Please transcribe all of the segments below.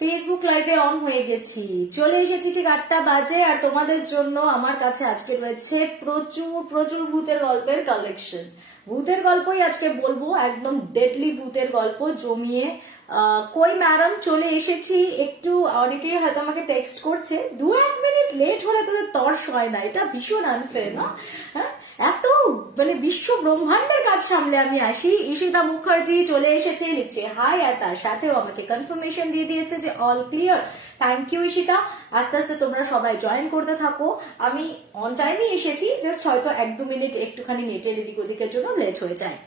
Facebook লাইভে on হয়ে গেছি, চলে এসেছি ঠিক 8টা বাজে। আর তোমাদের জন্য আমার কাছে আজকে রয়েছে প্রচুর প্রচুর ভূতের গল্পের কালেকশন। ভূতের গল্পই আজকে বলবো, একদম ডেডলি ভূতের গল্প জমিয়ে। কই ম্যাডাম চলে এসেছি। একটু অনেকেই হয়তো আমাকে টেক্সট করছে 2-1 মিনিট লেট হলে তোদের তর্স হয় না, এটা ভীষণ আনফেয়ার না? হ্যাঁ, এত মানে বিশ্ব ব্রহ্মাণ্ডের কাজ সামলে আমি আসি। ঈশিতা মুখার্জি চলে এসেছে, লিখছে হাই, আর তার সাথেও আমাকে কনফার্মেশন দিয়ে দিয়েছে যে all clear. Thank you Ishita. আস্তে আস্তে তোমরা সবাই জয়েন করতে থাকো। আমি অন টাইমে এসেছি, জাস্ট হয়তো 1-2 মিনিট একটুখানি নেটের এদিক ওদিকের জন্য লেট হয়ে যায়।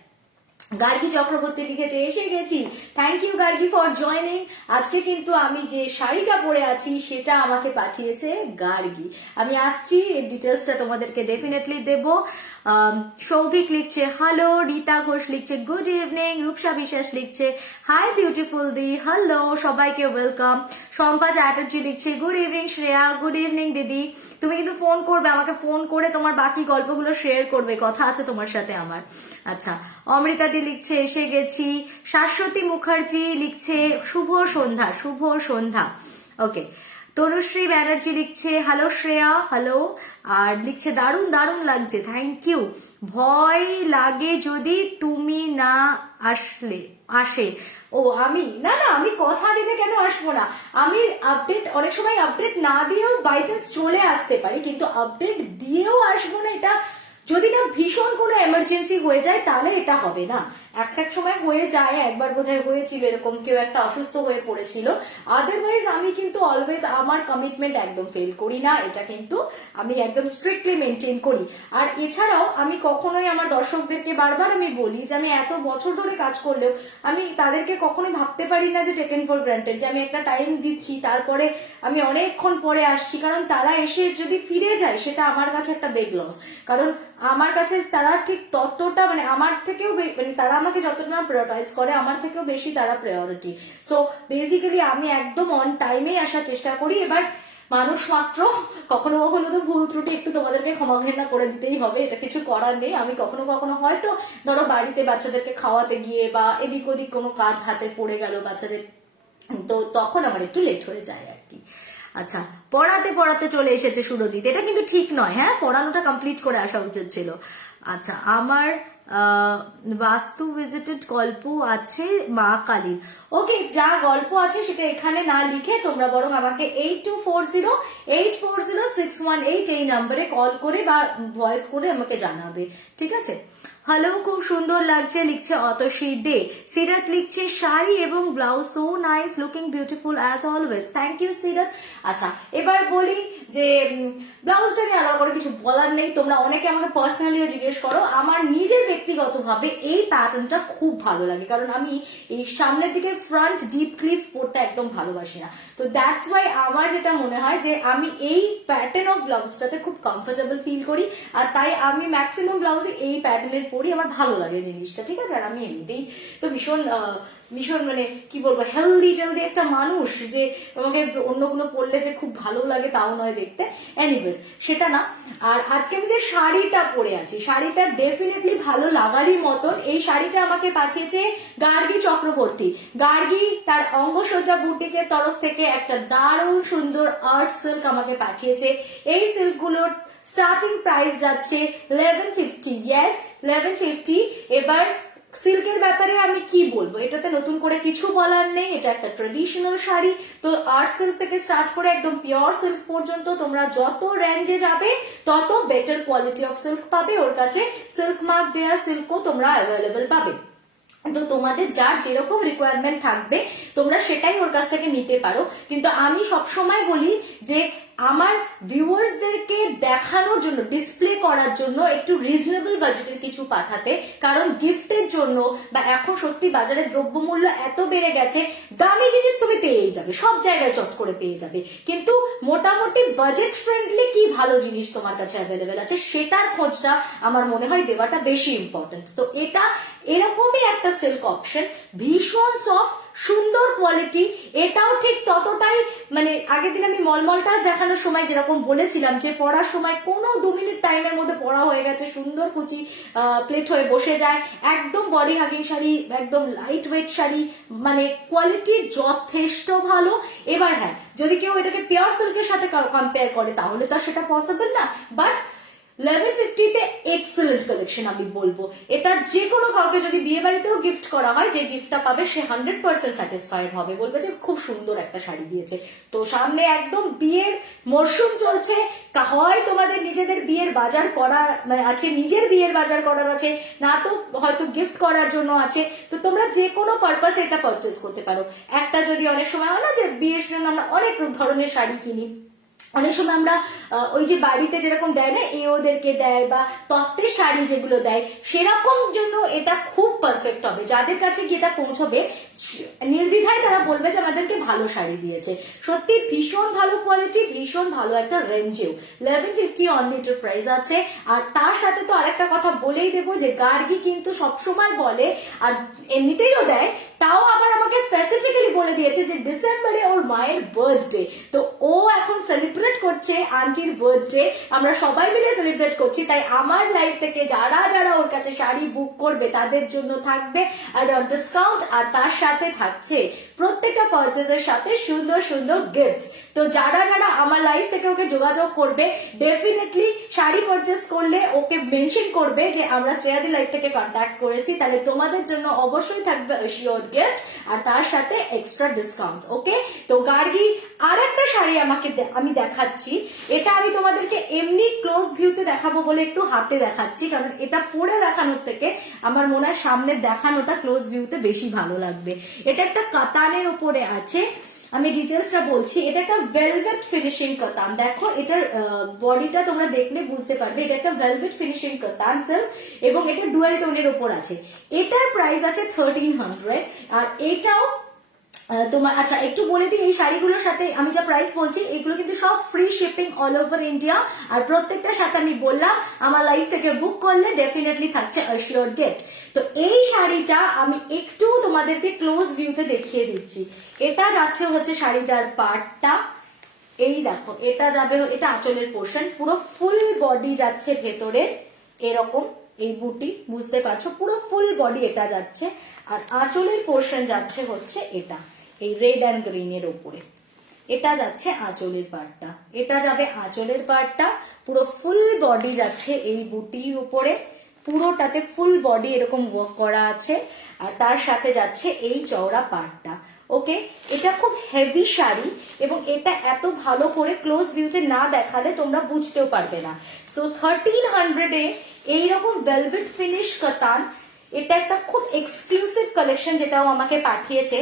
গার্গী চক্রবর্তী লিখেছে এসে গেছি। Thank you Gargi for joining. আজকে কিন্তু আমি যে শাড়িটা পরে আছি সেটা আমাকে পাঠিয়েছে গার্গী। আমি আসছি, এর ডিটেলসটা তোমাদেরকে ডেফিনেটলি দেব। সৌভিক লিখছে হ্যালো, রীতা ঘোষ লিখছে গুড ইভিনিং, রূপসা বিশ্বাস লিখছে হাই বিউটিফুল দি, হ্যালো সবাইকে ওয়েলকাম। শম্পা চ্যাটার্জি লিখছে good evening Shreya, good evening দিদি। তুমি কিন্তু ফোন করবে আমাকে, ফোন করে তোমার বাকি গল্পগুলো শেয়ার করবে, কথা আছে তোমার সাথে আমার। আচ্ছা, অমৃতাদি লিখছে এসে গেছি। শাশ্বতী মুখার্জি লিখছে শুভ সন্ধ্যা, শুভ সন্ধ্যা। ওকে, তনুশ্রী ব্যানার্জি লিখছে হ্যালো শ্রেয়া, হ্যালো। আর লিখছে দারুণ দারুণ লাগছে, থ্যাংক ইউ। ভয় লাগে যদি তুমি না আসে। ও আমি না না, আমি কথা দিলে কেন আসবো না? আমি আপডেট অনেক সময় আপডেট না দিয়েও বাই চান্স চলে আসতে পারি, কিন্তু আপডেট দিয়েও আসবো না এটা যদি না ভীষণ কোনো এমার্জেন্সি হয়ে যায়, তাহলে এটা হবে না। এক সময় হয়ে যায়, একবার বোধহয় হয়েছিল এরকম, কেউ একটা অসুস্থ হয়ে পড়েছিল। আদারওয়াইজ আমি কিন্তু অলওয়েজ আমার কমিটমেন্ট একদম ফেল করি না, এটা কিন্তু আমি একদম স্ট্রিক্টলি মেনটেন করি। আর এছাড়াও আমি কখনোই আমার দর্শকদেরকে বারবার আমি বলি যে আমি এত বছর ধরে কাজ করলেও আমি তাদেরকে কখনোই ভাবতে পারি না যে টেকেন ফর গ্রান্টেড, যে আমি একটা টাইম দিচ্ছি তারপরে আমি অনেকক্ষণ পরে আসছি, কারণ তারা এসে যদি ফিরে যায় সেটা আমার কাছে একটা বিগ লস। কারণ আমার কাছে তারা ঠিক ততটা মানে আমার থেকেও মানে তারা আমাকে যতটা প্রায়োরিটাইজ করে আমার থেকেও বেশি তারা প্রায়োরিটি। সো বেসিক্যালি আমি একদম অন টাইমে আসার চেষ্টা করি। এবার মানুষ মাত্র, কখনো কখনো তো ভুল ত্রুটি একটু তোমাদেরকে ক্ষমা ঘৃণা করে দিতেই হবে, এটা কিছু করার নেই। আমি কখনো কখনো হয়তো ধরো বাড়িতে বাচ্চাদেরকে খাওয়াতে গিয়ে বা এদিক ওদিক কোনো কাজ হাতে পড়ে গেল বাচ্চাদের, তো তখন আমার একটু লেট হয়ে যায় আর কি। আচ্ছা, পড়াতে পড়াতে চলে এসেছে সুরজিৎ, এটা কিন্তু ঠিক নয়। হ্যাঁ, পড়ানোটা কমপ্লিট করে আসা উচিত ছিল। আচ্ছা, আমার বাস্তু ভিজিটেড গল্প আছে মা কালীর। ওকে, যা গল্প আছে সেটা এখানে না লিখে তোমরা বরং আমাকে 8240840618 এই নাম্বারে কল করে বা ভয়েস করে আমাকে জানাবে, ঠিক আছে? হ্যালো, খুব সুন্দর লাগছে লিখছে অতসী দে। সিরাত লিখছে শাড়ি এবং blouse so nice, looking beautiful as always. Thank you Sirat. আচ্ছা, এবার বলি যে ব্লাউজটা নিয়ে আলাদা করে কিছু বলার নেই। তোমরা অনেকে আমাকে পার্সোনালিও জিজ্ঞেস করো, আমার নিজের ব্যক্তিগতভাবে এই প্যাটার্নটা খুব ভালো লাগে, কারণ আমি এই সামনের দিকের ফ্রন্ট ডিপ ক্লিফ পরতে একদম ভালোবাসি না। তো দ্যাটস ওয়াই আমার যেটা মনে হয় যে আমি এই প্যাটার্ন অফ ব্লাউজটাতে খুব কমফোর্টেবল ফিল করি, আর তাই আমি ম্যাক্সিমাম ব্লাউজে এই প্যাটার্নের পরি, আমার ভালো লাগে জিনিসটা, ঠিক আছে? আর আমি এমনিতেই তো ভীষণ ভীষণ মানে কি বলবো, হেলদি টেলদি একটা মানুষ, যে আমাকে অন্যগুলো পরলে যে খুব ভালো লাগে তাও নয় দেখতে। এনিওয়েজ, সেটা না। আর আজকে আমি যে শাড়িটা পরে আছি, শাড়িটা ডেফিনেটলি ভালো লাগারই মতন। এই শাড়িটা আমাকে পাঠিয়েছে গার্গী চক্রবর্তী। গার্গী তার অঙ্গসজ্জা বুটিকের তরফ থেকে একটা দারুণ সুন্দর আর্ট সিল্ক আমাকে পাঠিয়েছে। এই সিল্কগুলোর স্টার্টিং প্রাইস যাচ্ছে 1150। ইয়েস, 1150। এবার সিল্কের ব্যাপারে আমি কি বলবো, এটাতে নতুন করে কিছু বলার নেই, এটা একটা ট্রেডিশনাল শাড়ি। তো আর্ট সিল্ক থেকে স্টার্ট করে একদম পিওর সিল্ক পর্যন্ত তোমরা যত রেঞ্জে যাবে তত বেটার কোয়ালিটি অফ সিল্ক পাবে। ওর কাছে সিল্ক মার্ক দেওয়া সিল্কও তোমরা অ্যাভেলেবেল পাবে। তো তোমাদের যার যেরকম রিকোয়ারমেন্ট থাকবে তোমরা সেটাই ওর কাছ থেকে নিতে পারো। কিন্তু আমি সবসময় বলি যে আমার ভিউয়ার্সদেরকে দেখানোর জন্য, ডিসপ্লে করার জন্য একটু রিজনেবল বাজেটের কিছু পাঠাতে, কারণ গিফটের জন্য বা এখন সত্যি বাজারে দ্রব্যমূল্য এত বেড়ে গেছে, দামি জিনিস তুমি পেয়েই যাবে, সব জায়গায় চট করে পেয়ে যাবে, কিন্তু মোটামুটি বাজেট ফ্রেন্ডলি কি ভালো জিনিস তোমার কাছে অ্যাভেলেবেল আছে সেটার খোঁজটা আমার মনে হয় দেওয়াটা বেশি ইম্পর্টেন্ট। তো এটা এরকমই একটা সিল্ক অপশন, ভীষণ সফট, সুন্দর কোয়ালিটি, এটাও ঠিক ততটাই, মানে আগের দিন আমি মলমলটা দেখানোর সময় যেরকম বলেছিলাম যে পরার সময় কোনো 2 মিনিট টাইমের মধ্যে পরা হয়ে গেছে, সুন্দর কুচি প্লেট হয়ে বসে যায়, একদম বডি হাগিং শাড়ি, একদম লাইট ওয়েট শাড়ি, মানে কোয়ালিটি যথেষ্ট ভালো। এবার হ্যাঁ, যদি কেউ এটাকে পিওর সিল্কের সাথে কম্পেয়ার করে তাহলে তো সেটা পসিবল না, বাট 1150 তে এক্সেলেন্ট কালেকশন আমি বলবো। এটা যে কোনো কাউকে যদি বিয়ে বাড়িতেও গিফট করা হয়, যে গিফটটা পাবে সে 100% স্যাটিসফাইড হবে, বলবে যে খুব সুন্দর একটা শাড়ি দিয়েছে। তো সামনে একদম বিয়ের মরশুম চলছে, হয় তোমাদের নিজেদের বিয়ের বাজার করা মানে আছে, নিজের বিয়ের বাজার করার আছে, না তো হয়তো গিফট করার জন্য আছে, তো তোমরা যে কোনো পারপাসে এটা পারচেস করতে পারো। একটা যদি অনেক সময় হয় না যে বিয়ের জন্য আমরা অনেক ধরনের শাড়ি কিনি, অনেক সময় আমরা ওই যে বাড়িতে যেরকম দেয় না, ওদেরকে দেয় বা তত্ত্বের শাড়ি যেগুলো দেয়, সেরকম জন্য এটা খুব পারফেক্ট হবে। যাদের কাছে গিয়ে এটা পৌঁছবে নির্দ্বিধায় তারা বলবে যে আমাদেরকে ভালো শাড়ি দিয়েছে। সত্যি ভীষণ ভালো কোয়ালিটি, ভীষণ ভালো একটা রেঞ্জেও 1150 অনলি এটার প্রাইস আছে। আর তার সাথে তো আরেকটা কথা বলেই দেবো যে গার্গি কিন্তু সবসময় বলে, আর এমনিতেইও দেয়, তাও আবার আমাকে স্পেসিফিক্যালি বলে দিয়েছে যে ডিসেম্বরে ওর মায়ের বার্থডে, তো ও এখন সেলিব্রেট করছে আন্টির বার্থডে, আমরা সবাই মিলে সেলিব্রেট করছি। তাই আমার লাইফ থেকে যারা যারা ওর কাছে শাড়ি বুক করবে তাদের জন্য থাকবে ডিসকাউন্ট, আর তার সাথে থাকছে প্রত্যেকটা পারচেজের সাথে সুন্দর সুন্দর গিফটস। তো যারা যারা আমার লাইফ থেকে ওকে যোগাযোগ করবে, ডেফিনেটলি শাড়ি পারচেস করলে ওকে মেনশন করবে যে আমরা শ্রেয়াদি লাইফ থেকে কন্ট্যাক্ট করেছি, তাহলে তোমাদের জন্য অবশ্যই থাকবে অ্যাসিওরড গিফট আর তার সাথে এক্সট্রা ডিসকাউন্ট। ওকে, তো গার্গি আর একটা শাড়ি আমি দেখাচ্ছি, এটা আমি তোমাদেরকে এমনি ক্লোজ ভিউতে দেখাবো বলে একটু হাতে দেখাচ্ছি, কারণ এটা পরে দেখানোর থেকে আমার মনে হয় সামনে দেখানোটা ক্লোজ ভিউতে বেশি ভালো লাগবে। এটা একটা কাতানের উপরে আছে, আমি ডিটেলসটা বলছি। এটা একটা ভেলভেট ফিনিশিং কাতান, দেখো এটার বডিটা তোমরা দেখলে বুঝতে পারবে, এটা একটা ভেলভেট ফিনিশিং কাতান সিল্ক এবং এটা ডুয়েল টোনের উপর আছে। এটার প্রাইস আছে 1300, আর এটাও তোমার আচ্ছা একটু বলে দিই, এই শাড়িগুলোর সাথে আমি যা প্রাইস বলছি এগুলো কিন্তু সব free shipping all over India, আর প্রত্যেকটার সাথে আমি বললাম আমার লাইফ থেকে বুক করলে ডেফিনেটলি থাকছে অ্যাসিওরড গিফট। তো এই শাড়িটা আমি একটু তোমাদেরকে ক্লোজ ভিউতে দেখিয়ে দিচ্ছি। এটা যাচ্ছে হচ্ছে শাড়িটার পার্টটা, এই দেখো এটা যাবে, এটা আঁচলের পোর্শন, পুরো ফুল বডি যাচ্ছে ভেতরে এরকম, এই বুটি বুঝতে পারছো, পুরো ফুল বডি এটা যাচ্ছে, আর আঁচলের পোর্শন যাচ্ছে হচ্ছে এটা এই রেড অ্যান্ড গ্রিন এর উপরে, এটা যাচ্ছে আঁচলের পার্টটা, এটা যাবে আঁচলের পার্টটা, পুরো ফুল বডি যাচ্ছে এই বুটির উপরে, পুরোটাতে ফুল বডি এরকম ওয়ার্ক করা আছে, আর তার সাথে যাচ্ছে এই চওড়া পার্টটা। ওকে, এটা খুব হেভি শাড়ি এবং এটা এত ভালো করে ক্লোজ ভিউতে না দেখালে তোমরা বুঝতেও পারবে না। সো 1300 এ এইরকম ভেলভেট ফিনিশ কাতান, এটা একটা খুব এক্সক্লুসিভ কালেকশন যেটাও আমাকে পাঠিয়েছে।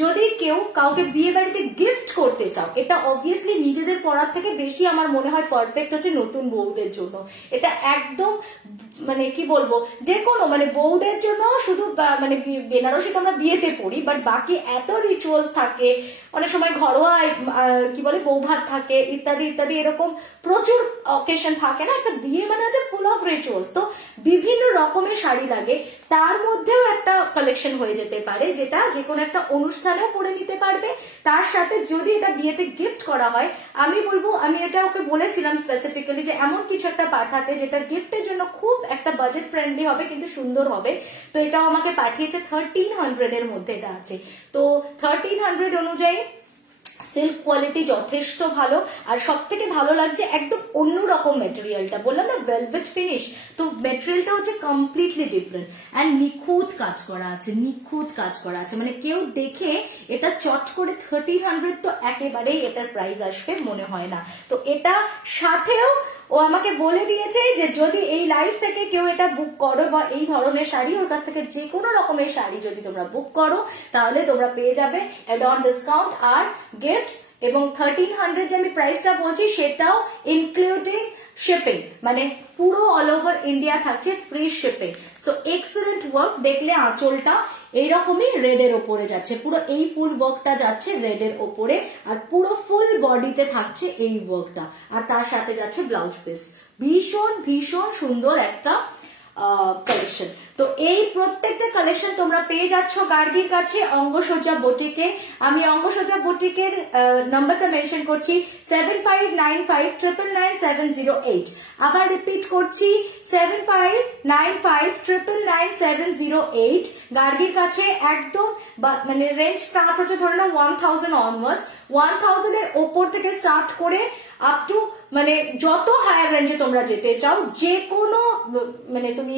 যদি কেউ কাউকে বিয়ে বাড়িতে গিফট করতে চাও, এটা অবভিয়াসলি নিজেদের পড়ার থেকে বেশি আমার মনে হয় পারফেক্ট হচ্ছে নতুন বউদের জন্য। এটা একদম মানে কি বলবো, যে কোনো মানে বউদের জন্য শুধু মানে বেনারসি তো আমরা বিয়েতে পড়ি, বাট বাকি এত রিচুয়ালস থাকে, অনেক সময় ঘরোয়া কি বলে বউ ভাত থাকে ইত্যাদি ইত্যাদি, এরকম প্রচুর অকেশন থাকে না, একটা বিয়ে মানে হচ্ছে ফুল অফ রিচুয়ালস, তো বিভিন্ন রকমের শাড়ি লাগে, তার মধ্যেও একটা কালেকশন হয়ে যেতে পারে যেটা যে কোনো একটা অনুষ্ঠানেও পরে নিতে পারবে। তার সাথে যদি এটা বিয়েতে গিফট করা হয়, আমি বলবো, আমি এটা ওকে বলেছিলাম স্পেসিফিক্যালি যে এমন কিছু একটা পাঠাতে যেটা গিফটের জন্য খুব একটা বাজেট ফ্রেন্ডলি হবে কিন্তু সুন্দর হবে। তো এটাও আমাকে পাঠিয়েছে 1300 এর মধ্যে এটা আছে। তো 1300 অনুযায়ী সিল্ক কোয়ালিটি যথেষ্ট ভালো, আর সব থেকে ভালো লাগছে একদম অন্যরকম মেটেরিয়ালটা, বললাম না ভেলভেট ফিনিশ, তো মেটেরিয়ালটা হচ্ছে কমপ্লিটলি ডিফারেন্ট অ্যান্ড নিখুঁত কাজ করা আছে, নিখুঁত কাজ করা আছে, মানে কেউ দেখে এটা চট করে 1300 তো একেবারেই এটার প্রাইস আসবে মনে হয় না। তো এটা সাথেও ও আমাকে বলে দিয়েছে যে যদি এই লাইফ থেকে কেউ এটা বুক করো বা এই ধরনের শাড়ি ওর কাছ থেকে যে কোনো রকমের শাড়ি যদি তোমরা বুক করো, তাহলে তোমরা পেয়ে যাবে অ্যাড অন ডিসকাউন্ট আর গিফট। এবং 1300 যে আমি প্রাইসটা বলছি সেটাও ইনক্লুডিং শিপিং, মানে পুরো অল ওভার ইন্ডিয়া থাকছে free shipping. So excellent work, দেখলে আঁচলটা এইরকমই রেড এর ওপরে যাচ্ছে, পুরো এই ফুল ওয়ার্কটা যাচ্ছে রেড এর ওপরে, আর পুরো ফুল বডিতে থাকছে এই ওয়ার্কটা, আর তার সাথে যাচ্ছে ব্লাউজ পিস। ভীষণ ভীষণ সুন্দর একটা কালেকশন। তো এই প্রত্যেকটা কালেকশন তোমরা পেয়ে যাচ্ছ গার্গির কাছে অঙ্গসজ্জা বুটিকে। আমি অঙ্গসজ্জা বুটিকের নাম্বারটা মেনশন করছি 7595999708। আবার রিপিট করছি 7595999708। গার্গির কাছে একদম মানে রেঞ্জ স্টার্ট হচ্ছে ধরে নাও 1000 অনওয়ার্ডস, 1000 এর ওপর থেকে স্টার্ট করে আপ টু মানে যত হায়ার রেঞ্জে তোমরা যেতে চাও, যে কোনো মানে তুমি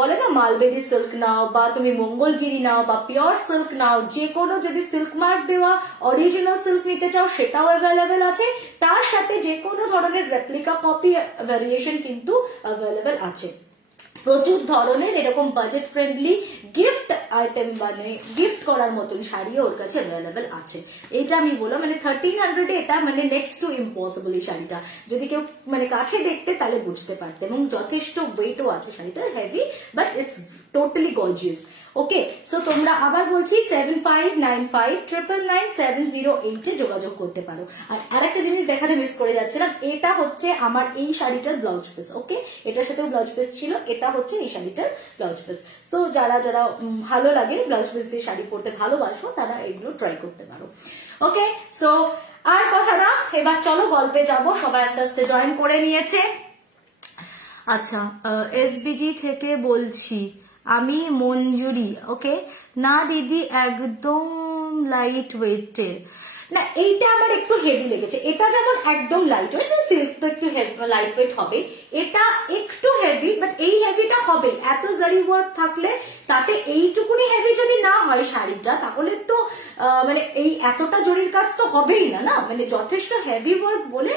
বলে না মালবেরি সিল্ক নাও বা তুমি মঙ্গলগিরি নাও বা পিওর সিল্ক নাও, যে কোনো যদি সিল্ক মার্ক দেওয়া অরিজিনাল সিল্ক নিতে চাও সেটাও অ্যাভেলেবেল আছে। তার সাথে যে কোনো ধরনের রেপ্লিকা কপি ভ্যারিয়েশন কিন্তু অ্যাভেলেবেল আছে। প্রচুর ধরনের এরকম বাজেট ফ্রেন্ডলি গিফট আইটেম মানে গিফট করার মতন শাড়িও ওর কাছে অ্যাভেলেবেল আছে। এটা আমি বললাম মানে 1300 এ এটা মানে নেক্সট টু ইম্পসিবল এই শাড়িটা, যদি কেউ মানে কাছে দেখতে তাহলে বুঝতে পারতে। এবং যথেষ্ট ওয়েটও আছে শাড়িটার, heavy but it's totally gorgeous. Okay, so তোমরা আবার বলছি 7595999708 এ যোগাযোগ করতে পারো। আর আরেকটা জিনিস দেখাতে মিস করে যাচ্ছিলাম, এটা হচ্ছে আমার এই শাড়িটার ব্লাউজ পিস। ওকে, এটার সাথেও ব্লাউজ পিস ছিল, এটা হচ্ছে এই শাড়িটার ব্লাউজ পিস। তো যারা যারা ভালো লাগে ব্লাউজ পিস দিয়ে শাড়ি পরতে ভালোবাসো তারা এগুলো ট্রাই করতে পারো। ওকে, সো আর কথা না, এবার চলো গল্পে যাব। সবাই আস্তে আস্তে জয়েন করে নিয়েছে। আচ্ছা, এসবিজি থেকে বলছি আমি মঞ্জুরি। ওকে, না দিদি একদম লাইট ওয়েটের না, এইটা আমার একটু হেভি লেগেছে। এটা যেমন একদম লাইট ওয়েট, সিল্ক তো একটু লাইট ওয়েট হবে, এটা একটু হেভি, বাট এই হেভিটা হবে। এত জারি ওয়ার্ক থাকলে তাতে এইটুকুনি হেভি যদি না হয় শাড়িটা, তাহলে তো মানে এই এতটা জরির কাজ তো হবেই না, না মানে যথেষ্ট হেভি ওয়ার্ক বলে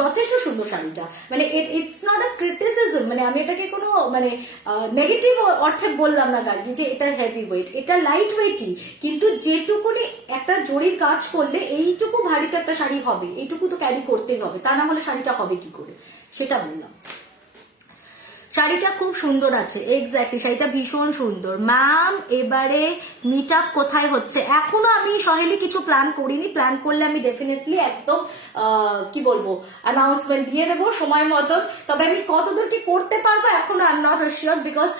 যথেষ্ট সুন্দর শাড়িটা। মানে ইটস নট আ ক্রিটিসিজম, মানে আমি এটাকে কোনো মানে নেগেটিভ অর্থে বললাম না গার্গি যে এটা হেভি ওয়েট, এটা লাইট ওয়েটই, কিন্তু যেটুকুনি একটা জরির কাজ করলে এইটুকু ভারী তো একটা শাড়ি হবে, এইটুকু তো ক্যারি করতেই হবে, তা না হলে শাড়িটা হবে কি করে, সেটা বললাম। শাড়িটা খুব সুন্দর আছে, এক্স্যাক্টলি শাড়িটা ভীষণ সুন্দর। ম্যাম এবারে মিট আপ কোথায় হচ্ছে? এখনো আমি সহেলি কিছু প্ল্যান করিনি, প্ল্যান করলে আমি ডেফিনেটলি একদম কি বলবো অ্যানাউন্সমেন্ট দিয়ে দেবো সময় মতন। তবে আমি কতদূর কি করতে পারবো এখনো I am not sure, because